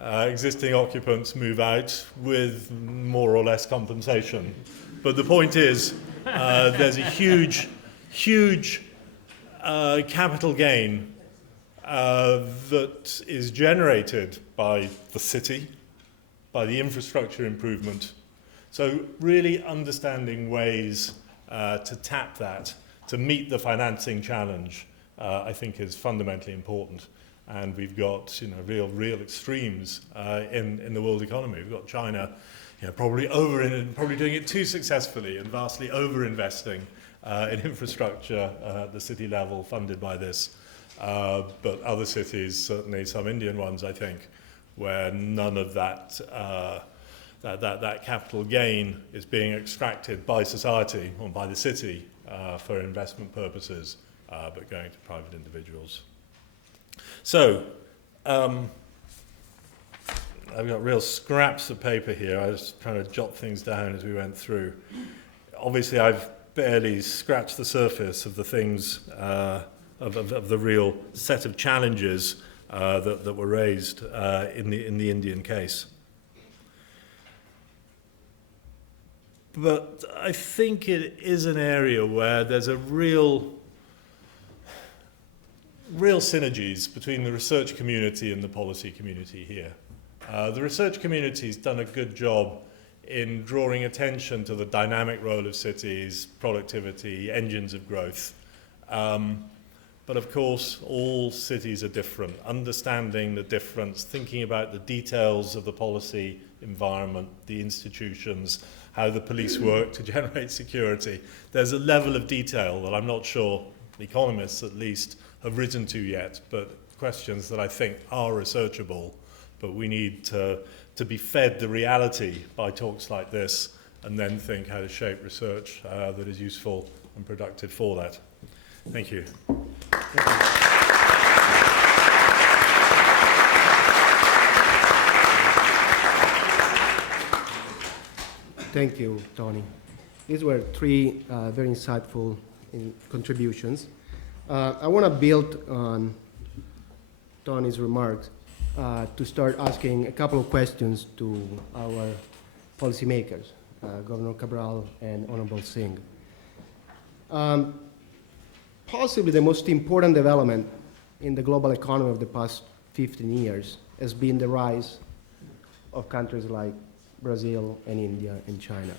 Existing occupants move out with more or less compensation. But the point is, there's a huge capital gain that is generated by the city, by the infrastructure improvement. So really understanding ways to tap that, to meet the financing challenge, I think is fundamentally important. And we've got real extremes in the world economy. We've got China probably doing it too successfully and vastly over-investing in infrastructure at the city level funded by this. But other cities, certainly some Indian ones, I think, where none of that capital gain is being extracted by society or by the city for investment purposes, but going to private individuals. So, I've got real scraps of paper here. I was trying to jot things down as we went through. Obviously, I've barely scratched the surface of the things, of the real set of challenges that were raised in the Indian case. But I think it is an area where there's a real synergies between the research community and the policy community here. The research community has done a good job in drawing attention to the dynamic role of cities, productivity, engines of growth. But of course, all cities are different. Understanding the difference, thinking about the details of the policy environment, the institutions, how the police work to generate security. There's a level of detail that I'm not sure economists, at least, have risen to yet, but questions that I think are researchable. But we need to be fed the reality by talks like this, and then think how to shape research that is useful and productive for that. Thank you. Thank you, Tony. These were three very insightful contributions. I want to build on Tony's remarks to start asking a couple of questions to our policymakers, Governor Cabral and Honorable Singh. Possibly the most important development in the global economy of the past 15 years has been the rise of countries like Brazil and India and China.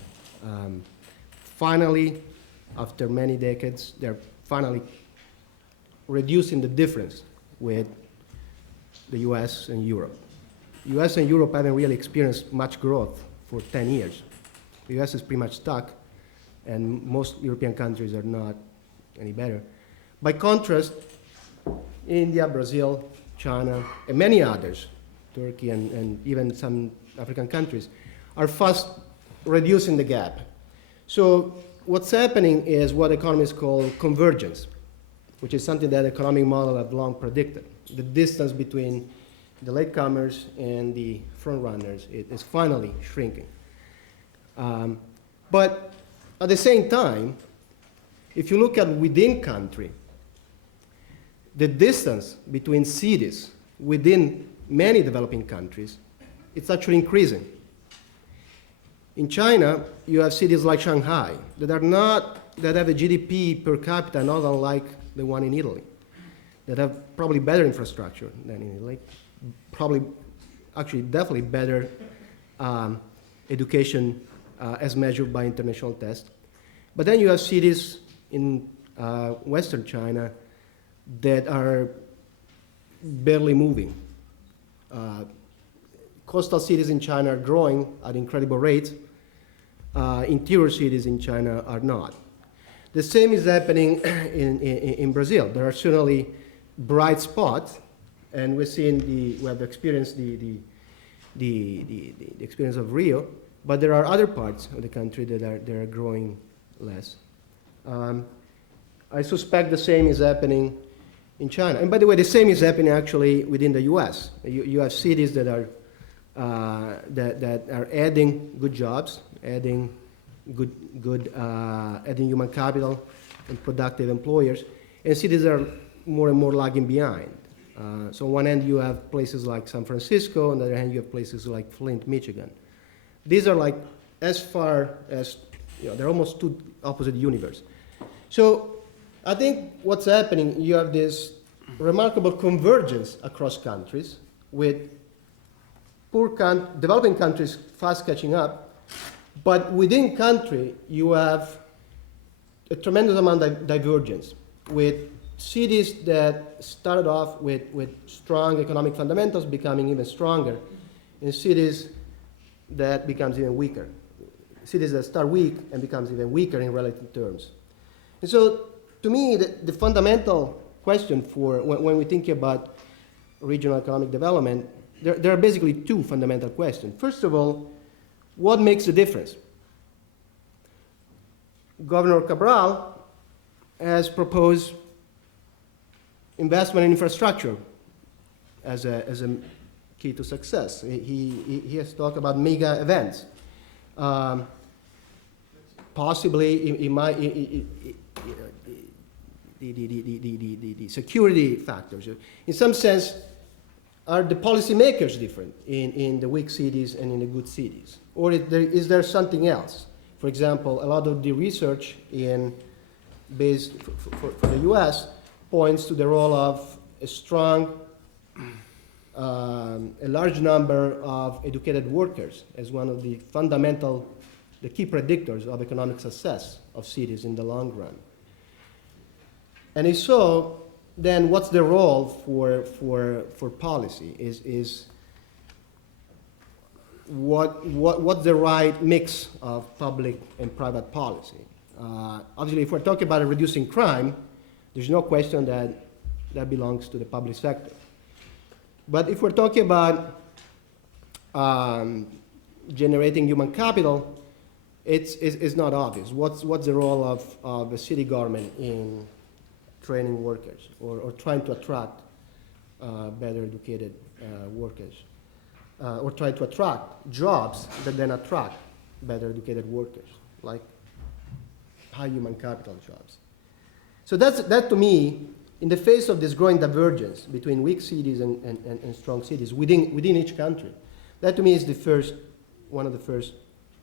Finally, after many decades, they're finally reducing the difference with the US and Europe. US and Europe haven't really experienced much growth for 10 years. The US is pretty much stuck, and most European countries are not any better. By contrast, India, Brazil, China, and many others, Turkey and even some African countries, are fast reducing the gap. So what's happening is what economists call convergence, which is something that economic models have long predicted. The distance between the latecomers and the front runners is finally shrinking. But at the same time, if you look at within country, the distance between cities within many developing countries, it's actually increasing. In China, you have cities like Shanghai that have a GDP per capita not unlike the one in Italy, that have probably better infrastructure than in Italy, probably, actually, definitely better education as measured by international tests. But then you have cities in Western China that are barely moving. Coastal cities in China are growing at incredible rates. Interior cities in China are not. The same is happening in Brazil. There are certainly bright spots, and we have experienced the experience of Rio, but there are other parts of the country that are growing less. I suspect the same is happening in China. And by the way, the same is happening actually within the US. You have cities that are adding good jobs, adding adding human capital and productive employers, and cities are more and more lagging behind. So on one end you have places like San Francisco, on the other hand you have places like Flint, Michigan. These are like as far as, they're almost two opposite universes. So I think what's happening, you have this remarkable convergence across countries with developing countries fast catching up, but within country you have a tremendous amount of divergence with cities that started off with strong economic fundamentals becoming even stronger, and cities that becomes even weaker. Cities that start weak and becomes even weaker in relative terms. And so to me, the fundamental question for when we think about regional economic development, there are basically two fundamental questions. First of all, what makes the difference? Governor Cabral has proposed investment in infrastructure as a key to success. He has talked about mega events. Possibly, the security factors. In some sense, are the policymakers different in the weak cities and in the good cities? Or is there something else? For example, a lot of the research based for the US points to the role of a large number of educated workers as one of the key predictors of economic success of cities in the long run. And if so, then what's the role for policy? Is what's the right mix of public and private policy? Obviously, if we're talking about reducing crime, there's no question that belongs to the public sector. But if we're talking about generating human capital, it's not obvious. What's the role of a city government in training workers or trying to attract better educated workers or trying to attract jobs that then attract better educated workers, like high human capital jobs. So that to me in the face of this growing divergence between weak cities and strong cities within each country. That to me is one of the first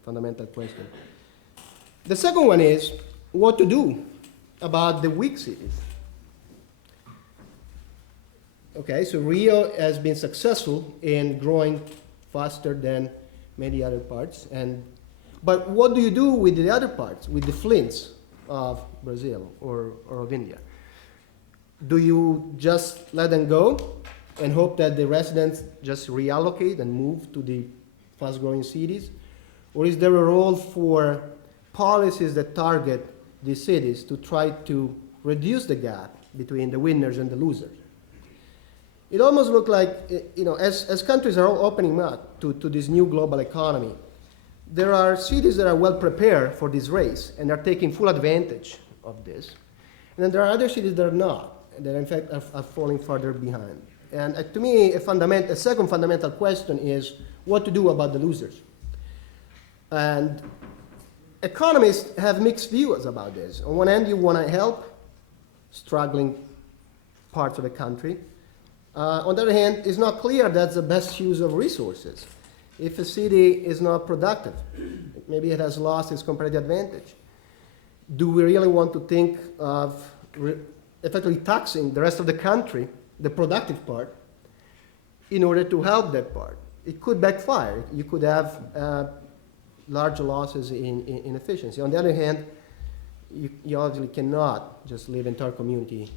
fundamental questions. The second one is what to do about the weak cities. Okay, so Rio has been successful in growing faster than many other parts, but what do you do with the other parts, with the flints of Brazil or of India? Do you just let them go and hope that the residents just reallocate and move to the fast-growing cities? Or is there a role for policies that target these cities to try to reduce the gap between the winners and the losers? It almost looks like, as countries are all opening up to this new global economy, there are cities that are well prepared for this race and are taking full advantage of this. And then there are other cities that are not, that in fact are falling further behind. And to me, a second fundamental question is what to do about the losers. And economists have mixed views about this. On one hand, you want to help struggling parts of the country. On the other hand, it's not clear that's the best use of resources. If a city is not productive, maybe it has lost its competitive advantage. Do we really want to think of effectively taxing the rest of the country, the productive part, in order to help that part? It could backfire. You could have large losses in efficiency. On the other hand, you obviously cannot just leave entire community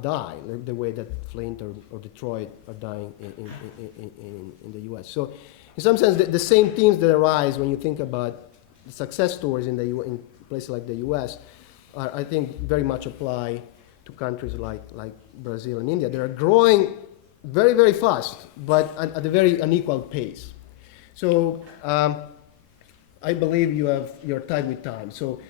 die the way that Flint or Detroit are dying in the U.S. So in some sense, the same themes that arise when you think about the success stories in places like the U.S. are, I think, very much apply to countries like Brazil and India. They are growing very, very fast, but at a very unequal pace. So I believe you're tied with time. So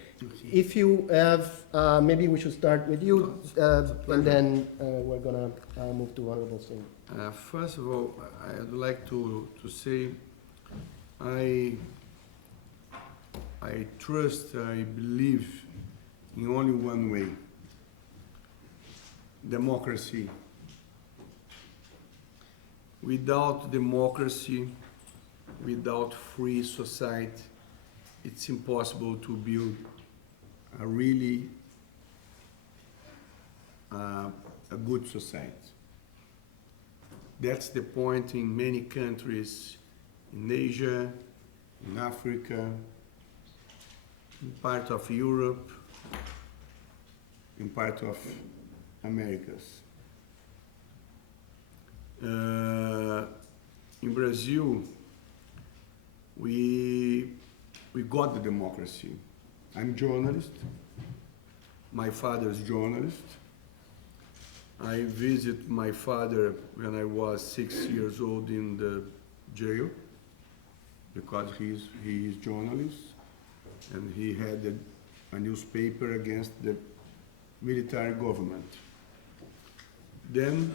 if you have, maybe we should start with you, and then we're going to move to Honorable Singh. First of all, I'd like to say I trust, I believe in only one way: democracy. Without democracy, without free society, it's impossible to build a really a good society. That's the point in many countries in Asia, in Africa, in part of Europe, in part of Americas. In Brazil, we got the democracy. I'm a journalist. My father is a journalist. I visited my father when I was 6 years old in the jail because he is journalist, and he had a newspaper against the military government. Then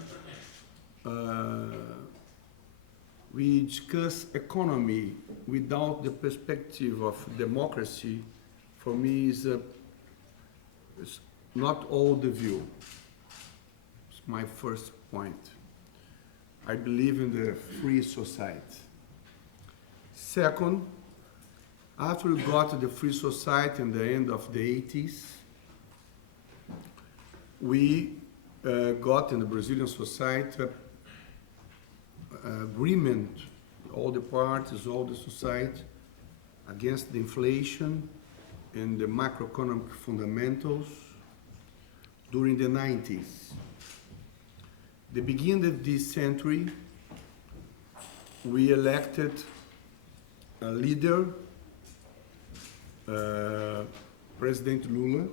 we discuss economy without the perspective of democracy. For me, is not all the view. It's my first point. I believe in the free society. Second, after we got the free society in the end of the 80s, we got in the Brazilian society agreement, all the parties, all the society, against the inflation and the macroeconomic fundamentals during the 90s. The beginning of this century, we elected a leader, President Lula,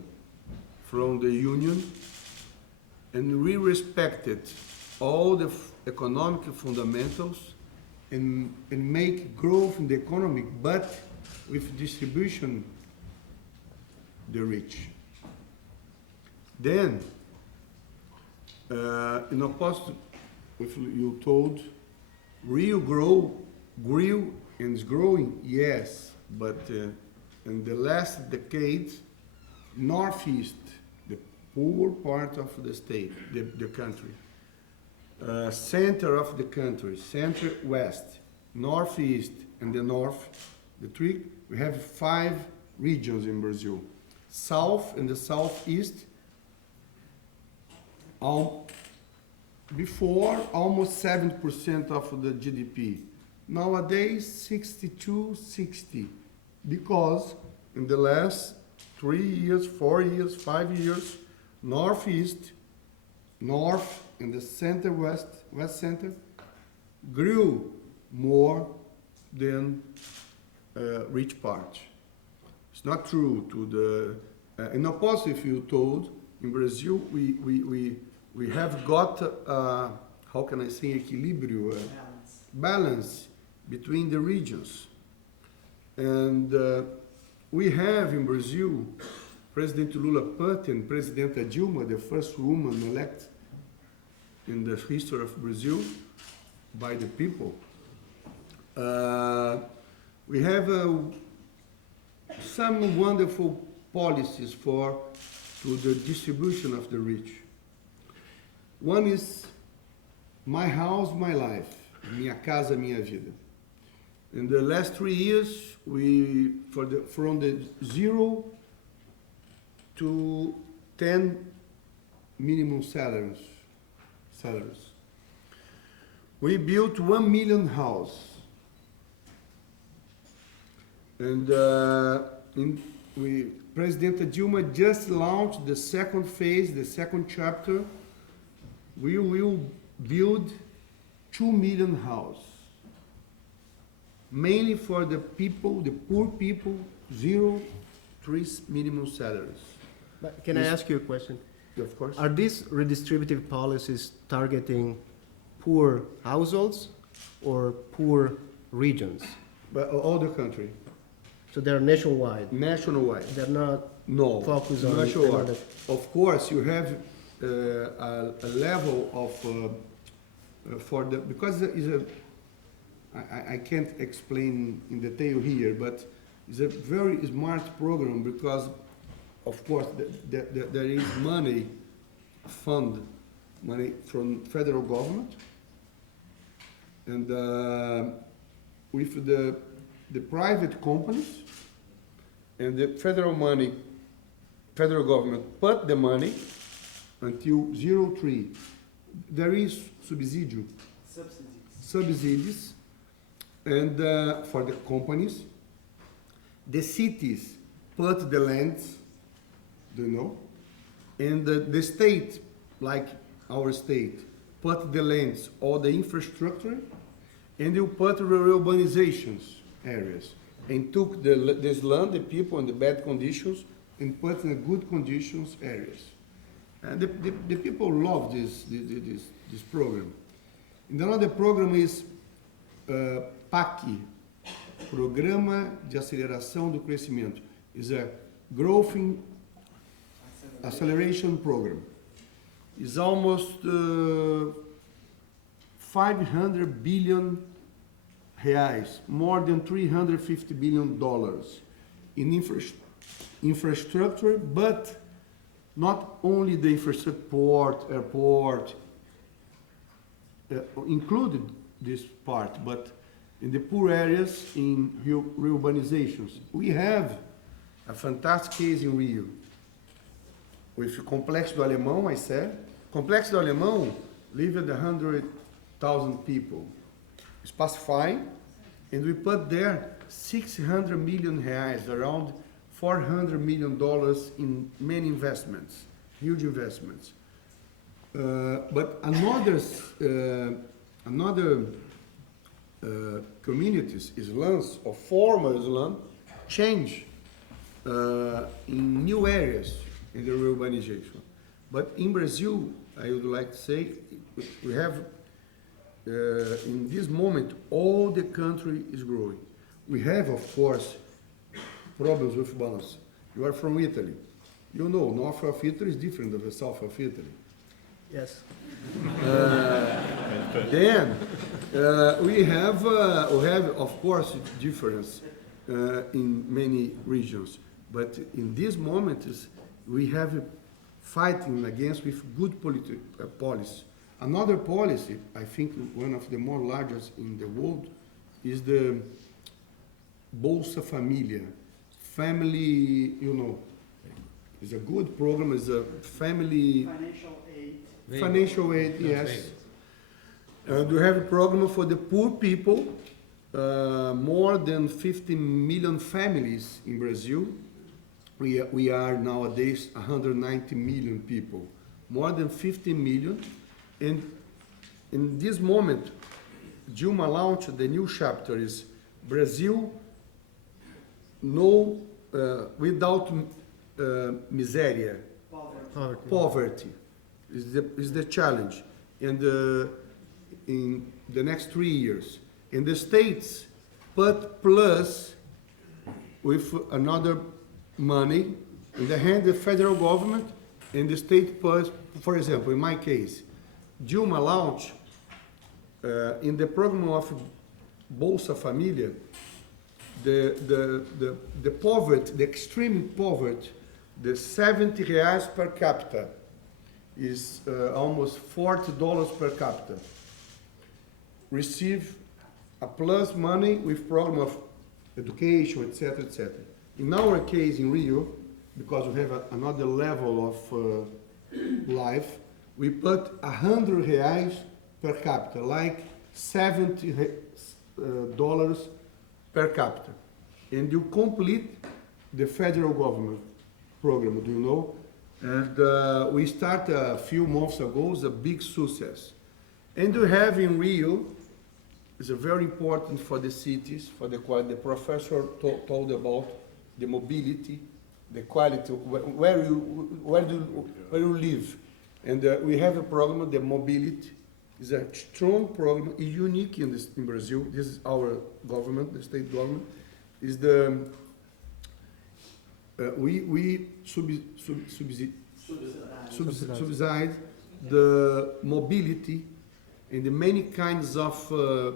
from the Union, and we respected all the economic fundamentals and make growth in the economy, but with distribution the rich. Then, in opposite, if you told, Rio grew and is growing, yes, but in the last decade, Northeast, the poor part of the state, the country. Center of the country, center west, northeast, and the north, the three. We have 5 regions in Brazil. South and the southeast, before almost 7% of the GDP. Nowadays, 62, 60, because in the last 3 years, 4 years, 5 years, northeast, north, and the center west, west center, grew more than rich part. It's not true to the, in opposite, if you told, in Brazil, we have got, how can I say, equilibrio, balance between the regions. And we have in Brazil, President Lula put and President Dilma, the first woman elected in the history of Brazil by the people. We have some wonderful policies to the distribution of the rich. One is My House, My Life, Minha Casa, Minha Vida. In the last 3 years, from the 0 to 10 minimum salaries, we built 1 million houses. And President Dilma just launched the second phase, the second chapter. We will build 2 million houses, mainly for the people, the poor people, 0 to 3 minimum salaries. But can I ask you a question? Of course. Are these redistributive policies targeting poor households or poor regions? But all the country, So they're nationwide. nationwide. They're not No, focused on nationwide. another. Of course, you have a level of for the because it's I can't explain in detail here, but it's a very smart program because, of course, there is money from federal government, and with the private companies and the federal government put the money until 0.3. There is subsidies, and for the companies, the cities put the lands, and the state, like our state, put the lands, all the infrastructure, and you put the urbanizations areas, and took this land, the people in the bad conditions, and put in the good conditions areas. And the people love this program. And another program is PAC, Programa de Aceleração do Crescimento. Is a growth acceleration program. It's almost 500 billion reais, more than $350 billion in infrastructure, but not only the infrastructure, port, airport, included this part, but in the poor areas, in urbanizations. We have a fantastic case in Rio, with Complexo do Alemão, I said. Complexo do Alemão lived 100,000 people. It's pacifying, and we put there 600 million reais, around $400 million in many investments, huge investments. But another communities, Islams or former Islam, change in new areas in the urbanization. But in Brazil, I would like to say, we have in this moment, all the country is growing. We have, of course, problems with balance. You are from Italy. You know, north of Italy is different than the south of Italy. Yes. Then we have, of course, difference in many regions. But in this moment, we have fighting against with good policy. Another policy, I think one of the more largest in the world, is the Bolsa Familia. Family, is a good program, is a family financial aid, yes. And we have a program for the poor people, more than 50 million families in Brazil. We are nowadays 190 million people, more than 50 million. And in this moment, Dilma launched the new chapter is Brazil without miseria. Poverty is the challenge. And in the next 3 years. In the States, but plus with another money in the hand of the federal government and the state plus, for example, in my case, Dilma launched in the program of Bolsa Familia, the poverty, the extreme poverty, the 70 reais per capita is almost $40 per capita. Receive a plus money with program of education, etc., etc. In our case in Rio, because we have another level of life, we put 100 reais per capita, like $70 per capita. And you complete the federal government program, do you know? And we started a few months ago, it's a big success. And we have in Rio, it's very important for the cities, for the quality. The professor told about the mobility, the quality, where you live. And we have a program, the mobility is a strong program, is unique in Brazil. This is our government, the state government, is the, we subsidize the mobility and the many kinds of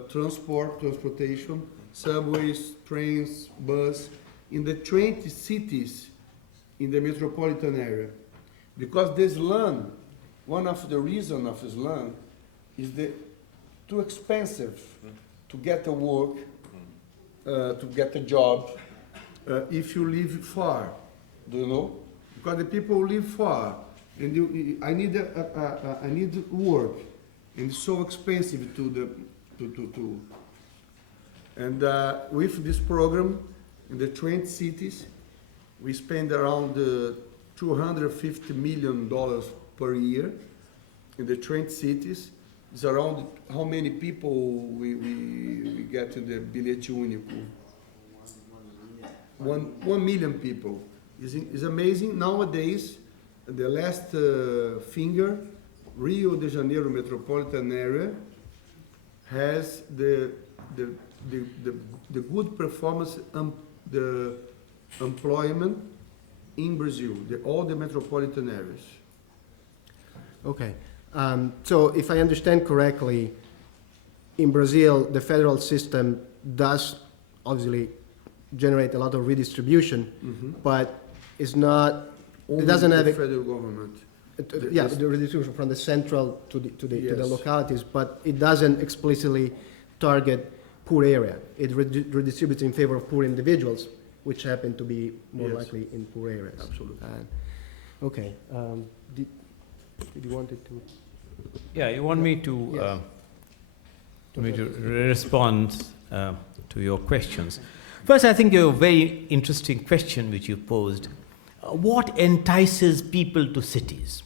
transportation, subways, trains, bus, in the 20 cities in the metropolitan area. Because this land, one of the reasons of this land is too expensive to get a work, to get a job, if you live far, do you know? Because the people live far, and I need work. And it's so expensive and with this program in the 20 cities, we spend around $250 million per year in the 20 cities. It's around how many people we get in the bilhete único? 1 million people. It's amazing. Nowadays, the last finger, Rio de Janeiro metropolitan area has the good performance, the employment in Brazil, all the metropolitan areas. Okay. So if I understand correctly, in Brazil, the federal system does obviously generate a lot of redistribution, but it's not, Only it doesn't the have a, federal government. the redistribution from the central to the Yes. localities, but it doesn't explicitly target poor area. It redistributes in favor of poor individuals, which happen to be more Yes. likely in poor areas. Absolutely. Okay. Did you want it to? Yeah, you want me to, Yes. Respond to your questions. First, I think you have a very interesting question which you posed. What entices people to cities?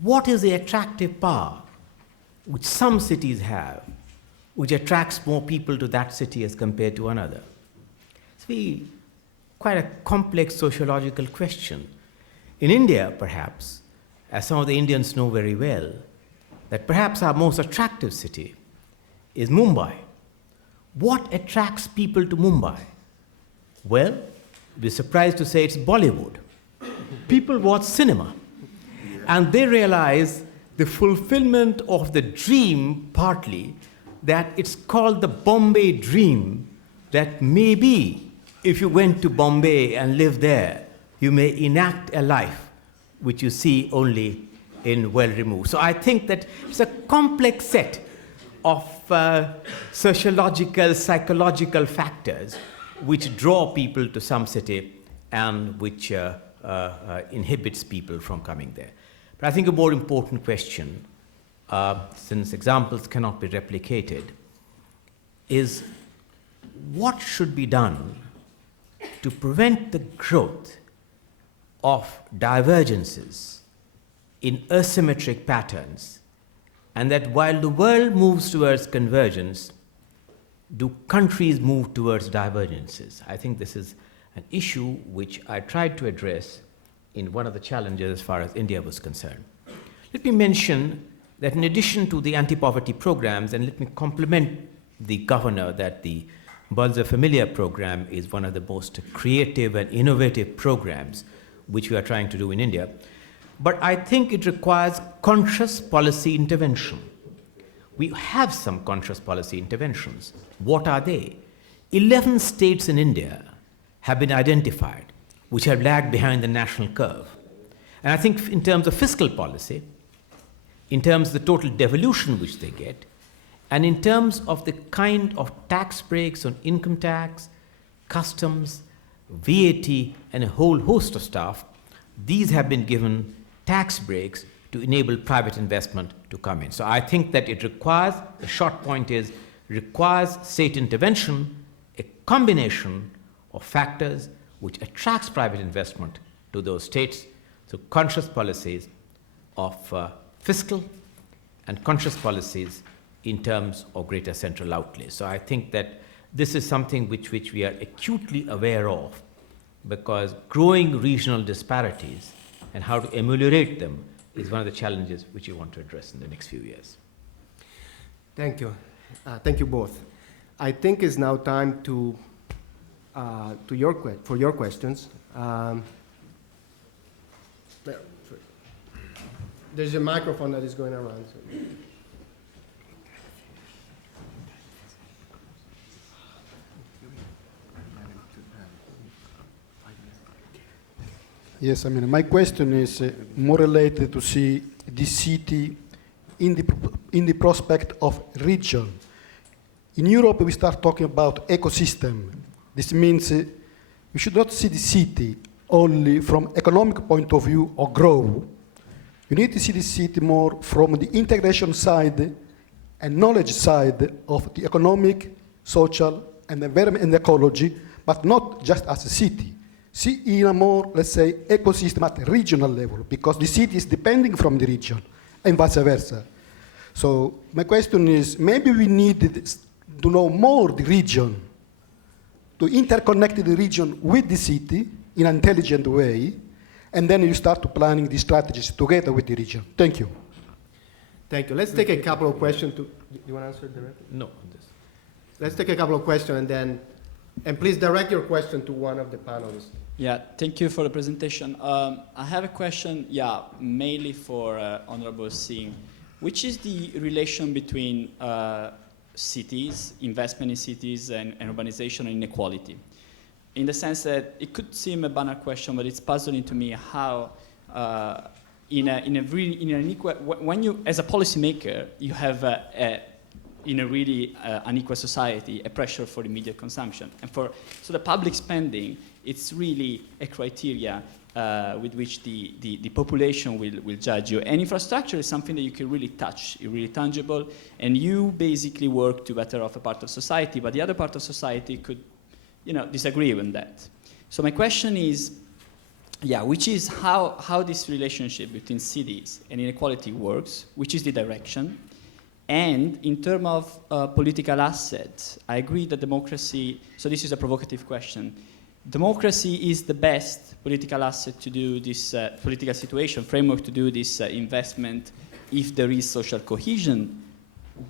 What is the attractive power which some cities have, which attracts more people to that city as compared to another? It's quite a complex sociological question. In India, perhaps, as some of the Indians know very well, that perhaps our most attractive city is Mumbai. What attracts people to Mumbai? Well, you'll be surprised to say it's Bollywood. People watch cinema, and they realize the fulfillment of the dream, partly, that it's called the Bombay dream, that maybe if you went to Bombay and lived there, you may enact a life which you see only in well removed. So I think that it's a complex set of sociological, psychological factors which draw people to some city and which inhibits people from coming there. But I think a more important question, since examples cannot be replicated, is what should be done to prevent the growth of divergences in asymmetric patterns, and that while the world moves towards convergence, do countries move towards divergences? I think this is an issue which I tried to address in one of the challenges as far as India was concerned. Let me mention that in addition to the anti-poverty programs, and let me compliment the governor that the Bolsa Familia program is one of the most creative and innovative programs which we are trying to do in India. But I think it requires conscious policy intervention. We have some conscious policy interventions. What are they? 11 states in India have been identified which have lagged behind the national curve. And I think in terms of fiscal policy, in terms of the total devolution which they get, and in terms of the kind of tax breaks on income tax, customs, VAT, and a whole host of stuff, these have been given tax breaks to enable private investment to come in. So I think that it requires, the short point is, requires state intervention, a combination of factors which attracts private investment to those states through conscious policies of fiscal and conscious policies in terms of greater central outlay. So I think that this is something which we are acutely aware of, because growing regional disparities and how to ameliorate them is one of the challenges which you want to address in the next few years. Thank you. Thank you both. I think it's now time for your questions. There's a microphone that is going around. So. Yes, I mean, my question is more related to see the city in the prospect of region. In Europe, we start talking about ecosystem. This means we should not see the city only from economic point of view or grow. You need to see the city more from the integration side and knowledge side of the economic, social, and environment and ecology, but not just as a city. See in a more, let's say, ecosystem at a regional level, because the city is depending from the region, and vice versa. So my question is, maybe we need to know more the region, to interconnect the region with the city in an intelligent way, and then you start to planning the strategies together with the region. Thank you. Thank you. Let's take a couple of questions. Do you want to answer directly? No. Let's take a couple of questions, and please direct your question to one of the panelists. Yeah, thank you for the presentation. I have a question, mainly for Honorable Singh. Which is the relation between cities, investment in cities, and urbanization and inequality? In the sense that it could seem a banal question, but it's puzzling to me how, when you, as a policymaker, you have in a really unequal society, a pressure for immediate consumption. And so the public spending, it's really a criteria with which the population will judge you. And infrastructure is something that you can really touch, it's really tangible, and you basically work to better off a part of society, but the other part of society could, disagree with that. So my question is, which is how this relationship between cities and inequality works, which is the direction. And in terms of political assets, I agree that democracy, so this is a provocative question, democracy is the best political asset to do this, political situation, framework to do this investment if there is social cohesion.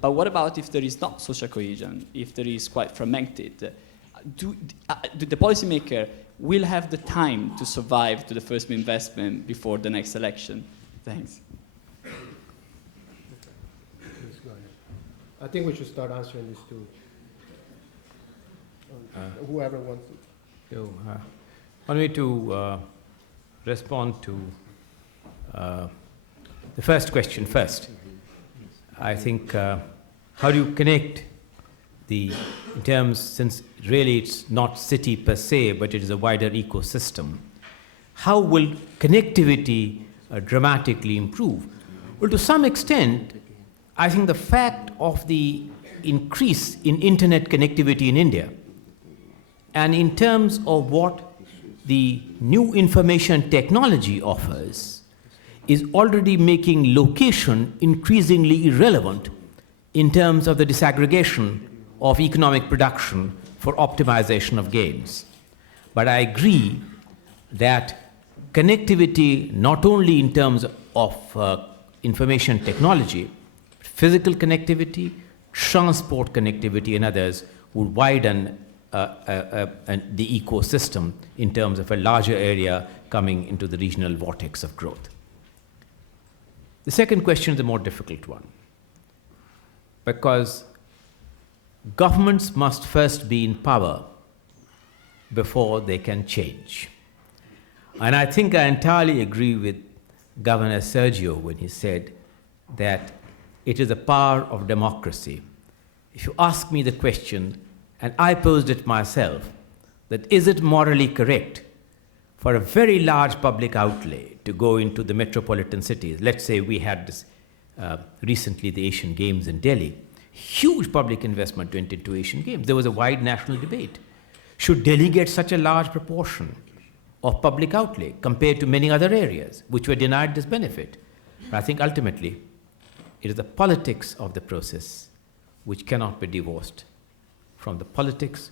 But what about if there is not social cohesion, if there is quite fragmented? Do the policymaker will have the time to survive to the first investment before the next election? Thanks. I think we should start answering this too. Whoever wants to. So, want me to respond to The first question first. I think, how do you connect in terms, since really it's not city per se, but it is a wider ecosystem, how will connectivity dramatically improve? Well, to some extent, I think the fact of the increase in internet connectivity in India, and in terms of what the new information technology offers, is already making location increasingly irrelevant in terms of the disaggregation of economic production for optimization of gains. But I agree that connectivity, not only in terms of information technology, physical connectivity, transport connectivity, and others, would widen the ecosystem in terms of a larger area coming into the regional vortex of growth. The second question is a more difficult one, because governments must first be in power before they can change. And I think I entirely agree with Governor Sergio when he said that it is the power of democracy. If you ask me the question, and I posed it myself, that is it morally correct for a very large public outlay to go into the metropolitan cities? Let's say we had this recently, the Asian Games in Delhi. Huge public investment went into Asian Games. There was a wide national debate. Should Delhi get such a large proportion of public outlay compared to many other areas which were denied this benefit? But I think ultimately it is the politics of the process which cannot be divorced from the politics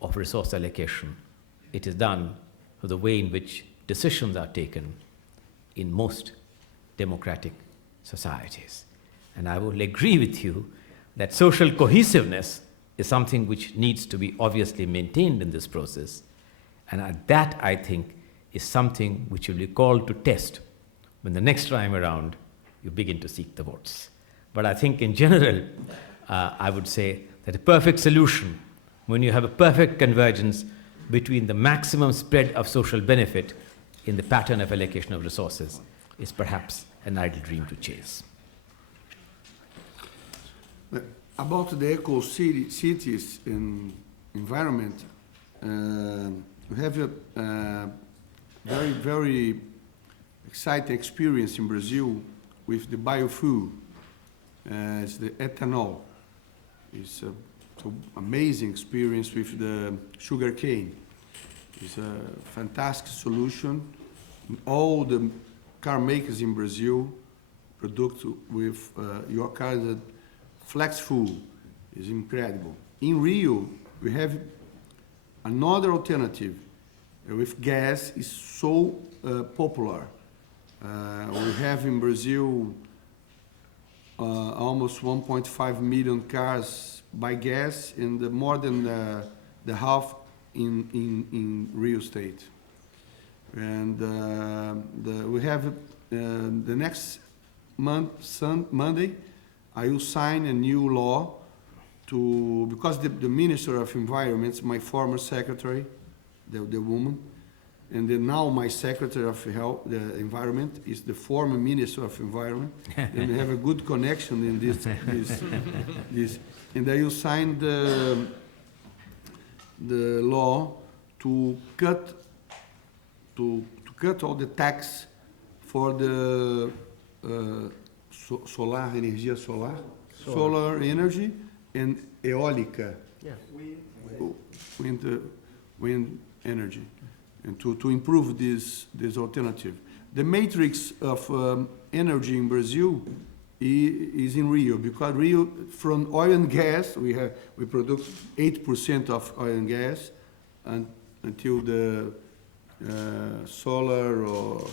of resource allocation. It is done through the way in which decisions are taken in most democratic societies. And I will agree with you that social cohesiveness is something which needs to be obviously maintained in this process. And that, I think, is something which will be called to test when the next time around you begin to seek the votes. But I think in general, I would say that a perfect solution, when you have a perfect convergence between the maximum spread of social benefit in the pattern of allocation of resources, is perhaps an idle dream to chase. About the cities and environment, we have a very, very exciting experience in Brazil with the biofuel. It's the ethanol. It's an amazing experience with the sugar cane. It's a fantastic solution. All the car makers in Brazil produce with your car that flex fuel is incredible. In Rio, we have another alternative with gas is so popular. We have in Brazil almost 1.5 million cars by gas, and more than the half in Rio State. And we have the next Monday, I will sign a new law because the Minister of Environment, my former secretary, the woman, and then now my Secretary of Health, the Environment, is the former Minister of Environment, and we have a good connection in this. And I will sign the law to cut all the tax for the solar energy and eólica, wind energy, and to improve this alternative. The matrix of energy in Brazil is in Rio, because Rio, from oil and gas, we produce 8% of oil and gas, and until the solar, or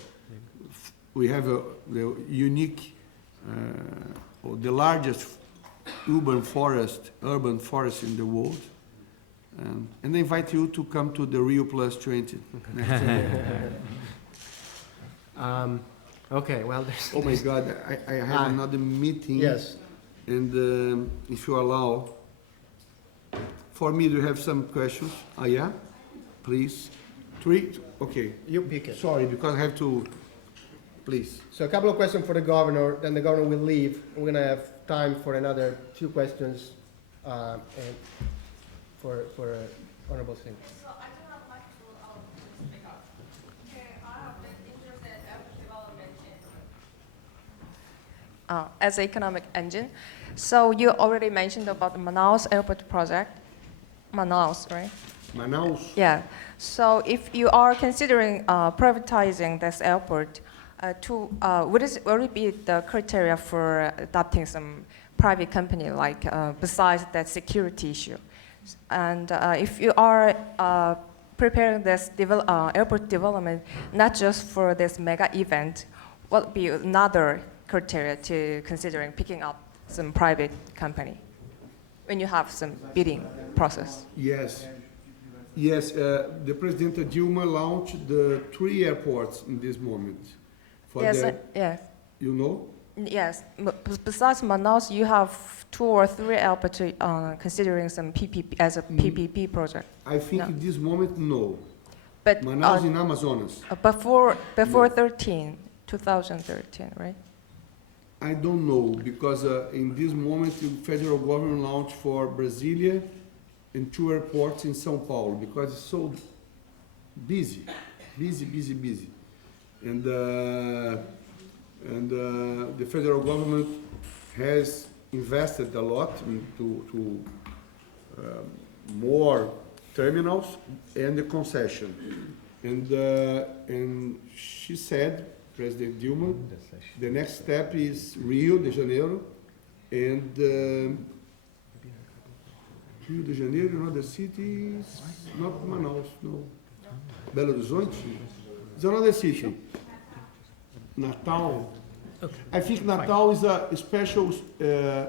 we have the unique, or the largest urban forest in the world. And I invite you to come to the Rio Plus 20 next year. Okay, well, there's... Oh my God, I have another meeting. Yes. And if you allow, for me, do you have some questions? Yeah? Please. 3, okay. You pick it. Sorry, because I have to please. So a couple of questions for the governor, then the governor will leave. We're going to have time for another 2 questions and for Honorable Singh. So I do not like to speak up. Okay, I have been interested in development as economic engine. So you already mentioned about the Manaus airport project. Manaus, right? Manaus? Yeah. So if you are considering privatizing this airport, what would be the criteria for adopting some private company, like besides that security issue? And if you are preparing this airport development, not just for this mega event, what would be another criteria to considering picking up some private company when you have some bidding process? Yes. Yes, the President Dilma launched the 3 airports in this moment. For Yes, the, yes. you know? Yes. Besides Manaus, you have 2 or 3 airports considering some PPP as a PPP project. I think No. in this moment, no. But Manaus in Amazonas. before No. 2013, right? I don't know, because in this moment, the federal government launched for Brasilia and 2 airports in São Paulo, because it's so busy. And the federal government has invested a lot into more terminals and the concession. And she said, President Dilma, the next step is Rio de Janeiro, and Rio de Janeiro, another city, not Manaus, no. Belo Horizonte? It's another city. Natal. I think Natal is a special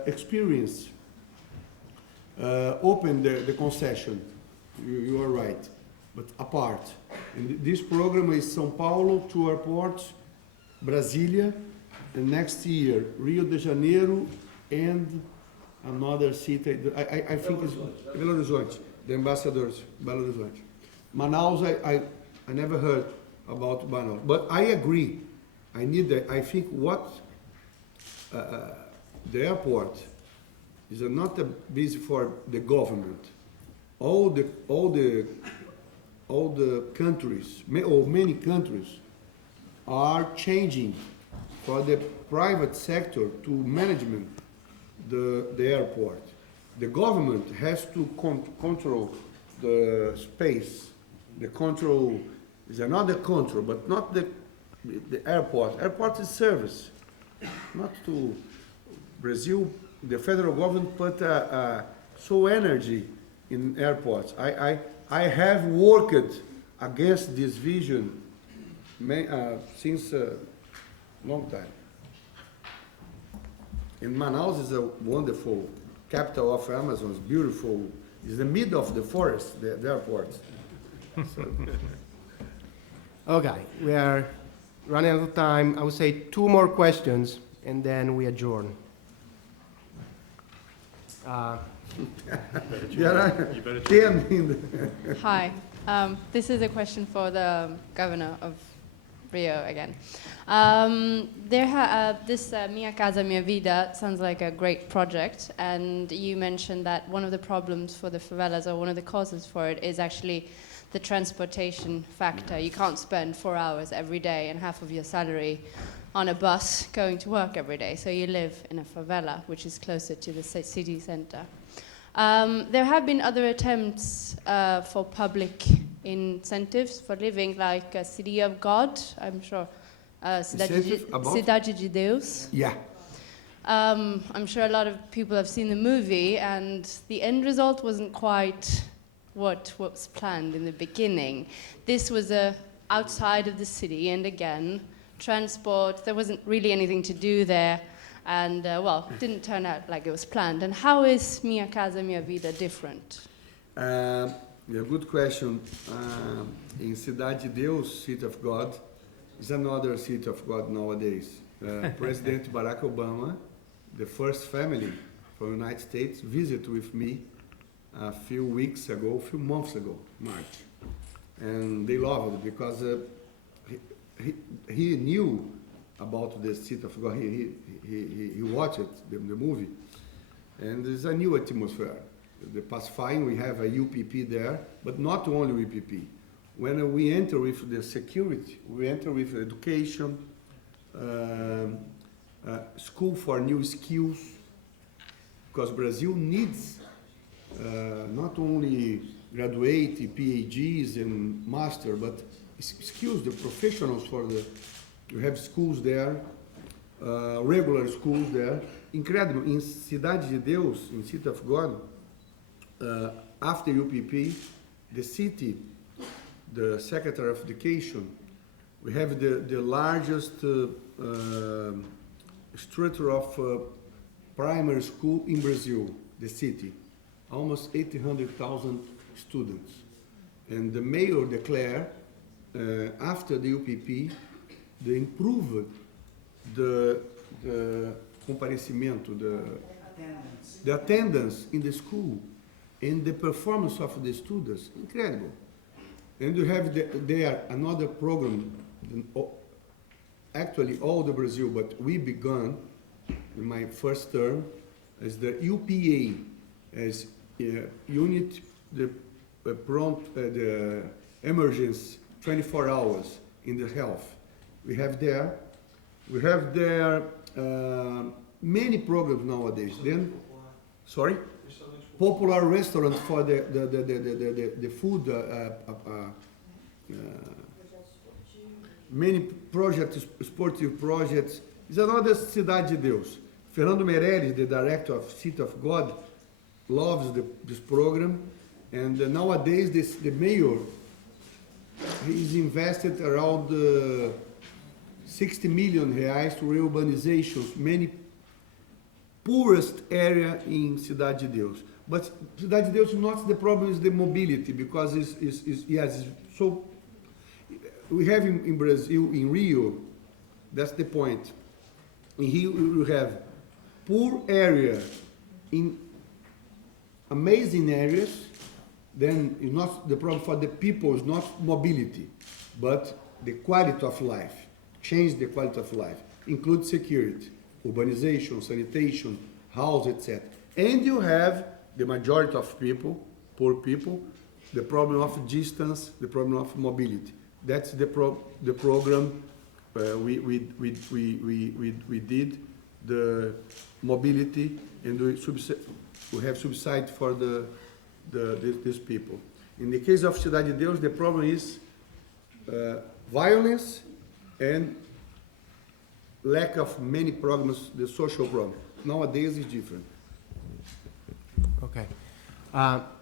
experience. Open the concession. You are right, but apart. And this program is São Paulo, 2 airports, Brasilia, and next year Rio de Janeiro and another city. I think it's Belo Horizonte, the ambassadors, Belo Horizonte. Manaus, I never heard about Manaus, but I agree. I think what the airport is not busy for the government. All the countries, or many countries, are changing for the private sector to management the airport. The government has to control the space. The control is another control, but not the airport. Airport is service, not to Brazil. The federal government put so energy in airports. I have worked against this vision since a long time. And Manaus is a wonderful capital of Amazon. It's beautiful. It's the middle of the forest, the airport. So. Okay, we are running out of time. I would say 2 more questions, and then we adjourn. You better 10 in the Hi. This is a question for the governor of Rio again. This Minha Casa Minha Vida sounds like a great project, and you mentioned that one of the problems for the favelas, or one of the causes for it, is actually the transportation factor. You can't spend 4 hours every day and half of your salary on a bus going to work every day, so you live in a favela, which is closer to the city center. There have been other attempts for public incentives for living, like a City of God, I'm sure. Cidade de Deus. Yeah. I'm sure a lot of people have seen the movie, and the end result wasn't quite what was planned in the beginning. This was outside of the city, and again, transport, there wasn't really anything to do there, and didn't turn out like it was planned. And how is Minha Casa Minha Vida different? Yeah, good question. In Cidade de Deus, City of God, is another City of God nowadays. President Barack Obama, the first family from the United States, visited with me a few months ago, March. And they loved it because he knew about the city of God. He watched the movie, and there's a new atmosphere. The pacifying, we have a UPP there, but not only UPP. When we enter with the security, we enter with education, school for new skills, because Brazil needs not only graduate, PhDs and master, but skills, the professionals for the, you have schools there, regular schools there. Incredible. In Cidade de Deus, in City of God, after UPP, the city, the Secretary of Education, we have the largest structure of primary school in Brazil, the city, almost 800,000 students. And the mayor declared, after the UPP, they improved the comparecimento, the attendance in the school, and the performance of the students, incredible. And you have there another program, actually all the Brazil, but we began in my first term as the UPA, as unit, the emergency 24 hours in the health. We have there many programs nowadays. Then, sorry? Popular restaurant for the food, many projects, sportive projects. It's another Cidade de Deus. Fernando Meirelles, the director of City of God, loves this program, and nowadays the mayor, he's invested around 60 million reais to urbanization, many poorest area in Cidade de Deus. But Cidade de Deus, not the problem is the mobility, because so we have in Brazil, in Rio, that's the point. In Rio we have poor area in amazing areas. Then it's not the problem for the people, is not mobility, but the quality of life. Change the quality of life. Include security, urbanization, sanitation, house, etc. And you have the majority of people, poor people, the problem of distance, the problem of mobility. That's the program we did, the mobility, and we have subside for these people. In the case of Cidade de Deus, the problem is violence and lack of many programs, the social problem. Nowadays is different. Okay.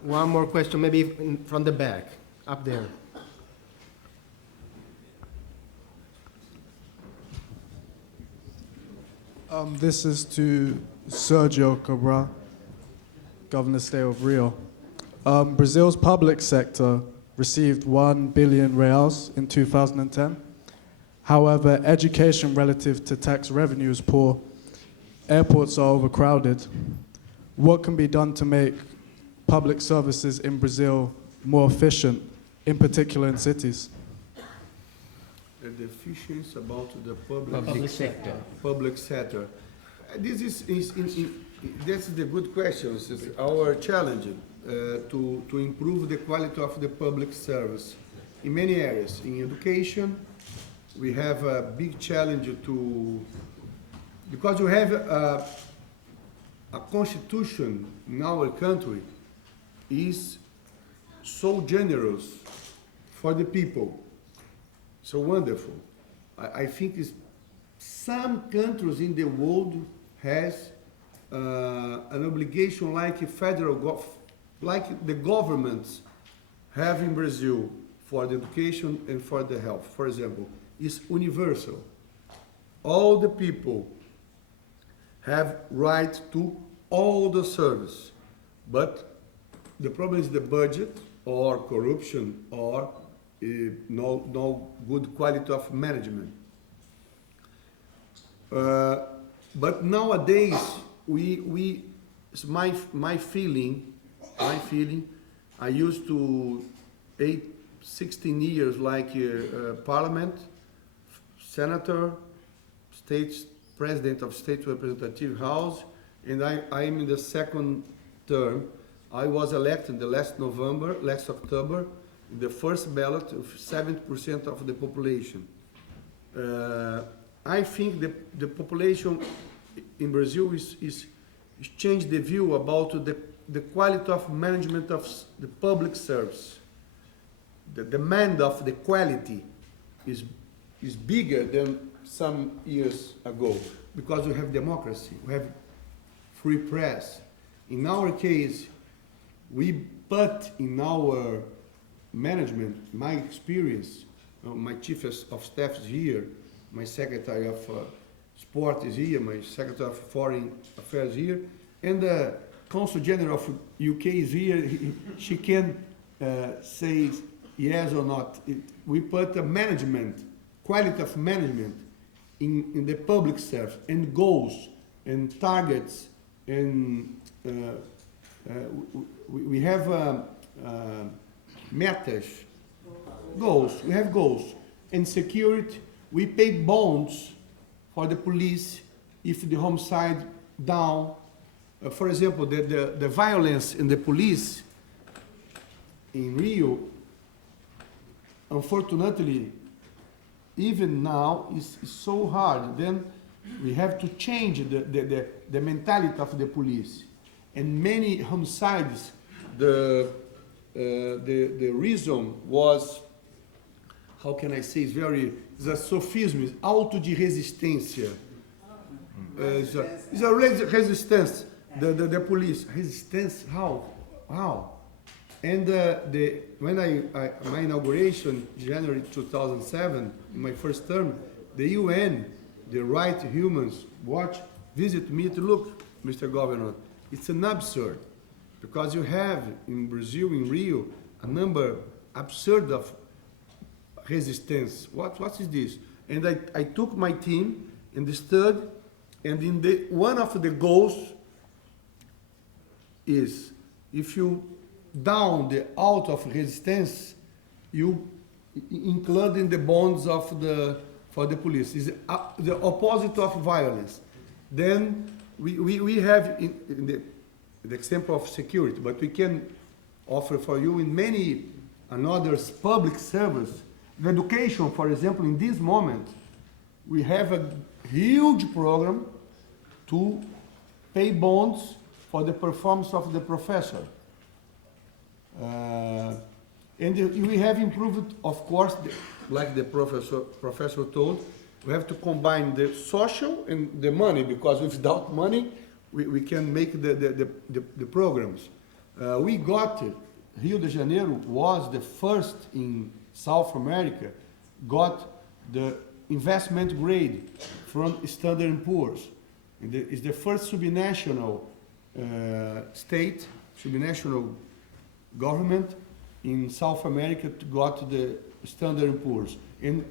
One more question, maybe from the back, up there. This is to Sergio Cabral, Governor State of Rio. Brazil's public sector received 1 billion reals in 2010. However, education relative to tax revenue is poor. Airports are overcrowded. What can be done to make public services in Brazil more efficient, in particular in cities? The deficiency about the Public sector. Public sector. This is the good question. It's our challenge to improve the quality of the public service in many areas. In education, we have a big challenge because you have a constitution in our country is so generous for the people, so wonderful. I think some countries in the world has an obligation like like the governments have in Brazil for the education and for the health. For example, is universal. All the people have right to all the service, but the problem is the budget or corruption or no good quality of management. But nowadays, my feeling, I used to 16 years like parliament, senator, state president of state representative house, and I am in the second term. I was elected the last October, the first ballot of 70% of the population. I think the population in Brazil is changed the view about the quality of management of the public service. The demand of the quality is bigger than some years ago because we have democracy, we have free press. In our case, we put in our management, my experience, my chief of staff is here, my secretary of sport is here, my secretary of foreign affairs is here, and the consul general of UK is here. She can say yes or not. We put a management, quality of management in the public service, and goals and targets, and we have metas, goals. We have goals. And security, we pay bonds for the police if the homicide down. For example, the violence in the police in Rio, unfortunately, even now is so hard. Then we have to change the mentality of the police. And many homicides, the reason was, how can I say, it's a sophism, auto de resistência. It's a resistance, the police. Resistance, how? And when my inauguration, January 2007, in my first term, the UN, the Right Humans Watch, visit me to look, Mr. Governor, it's an absurd, because you have in Brazil, in Rio, a number absurd of resistance. What is this? And I took my team and studied, and one of the goals is, if you down the out of resistance, you include in the bonds for the police. Is the opposite of violence. Then we have in the example of security, but we can offer for you in many another public service. In education, for example, in this moment, we have a huge program to pay bonds for the performance of the professor. And we have improved, of course, like the professor told, we have to combine the social and the money, because without money, we can make the programs. We got, Rio de Janeiro was the first in South America, got the investment grade from Standard & Poor's. It's the first subnational state, subnational government in South America got the Standard & Poor's. And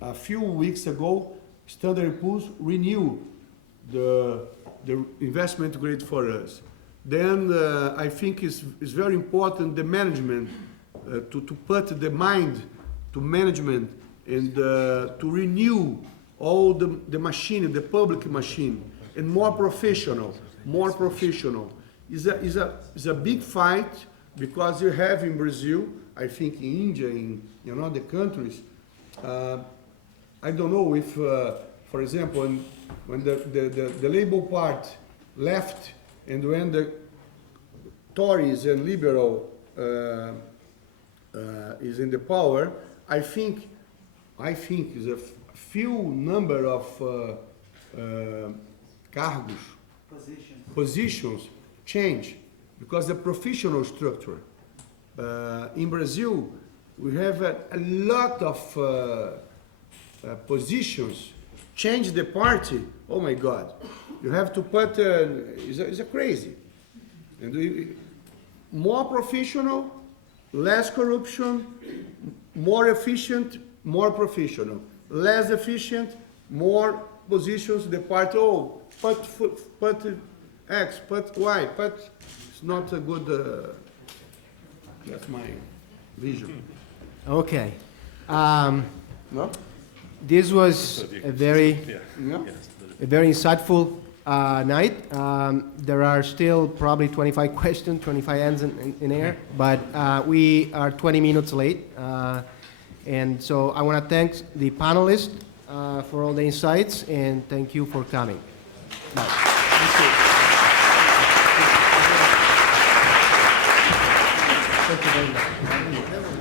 a few weeks ago, Standard & Poor's renewed the investment grade for us. Then I think it's very important the management, to put the mind to management and to renew all the machine, the public machine, and more professional. Is a big fight, because you have in Brazil, I think in India, in other countries, I don't know if, for example, when the Labour Party left, and when the Tories and Liberal is in the power, I think is a few number of cargos, positions change, because the professional structure. In Brazil, we have a lot of positions. Change the party, oh my God. You have to put, it's a crazy. And more professional, less corruption, more efficient, more professional. Less efficient, more positions, the party, put X, put Y, but it's not a good, that's my vision. Okay. No? This was a very insightful night. There are still probably 25 questions, 25 ends in air, but we are 20 minutes late. And so I want to thank the panelists for all the insights, and thank you for coming. Bye. Thank you very much.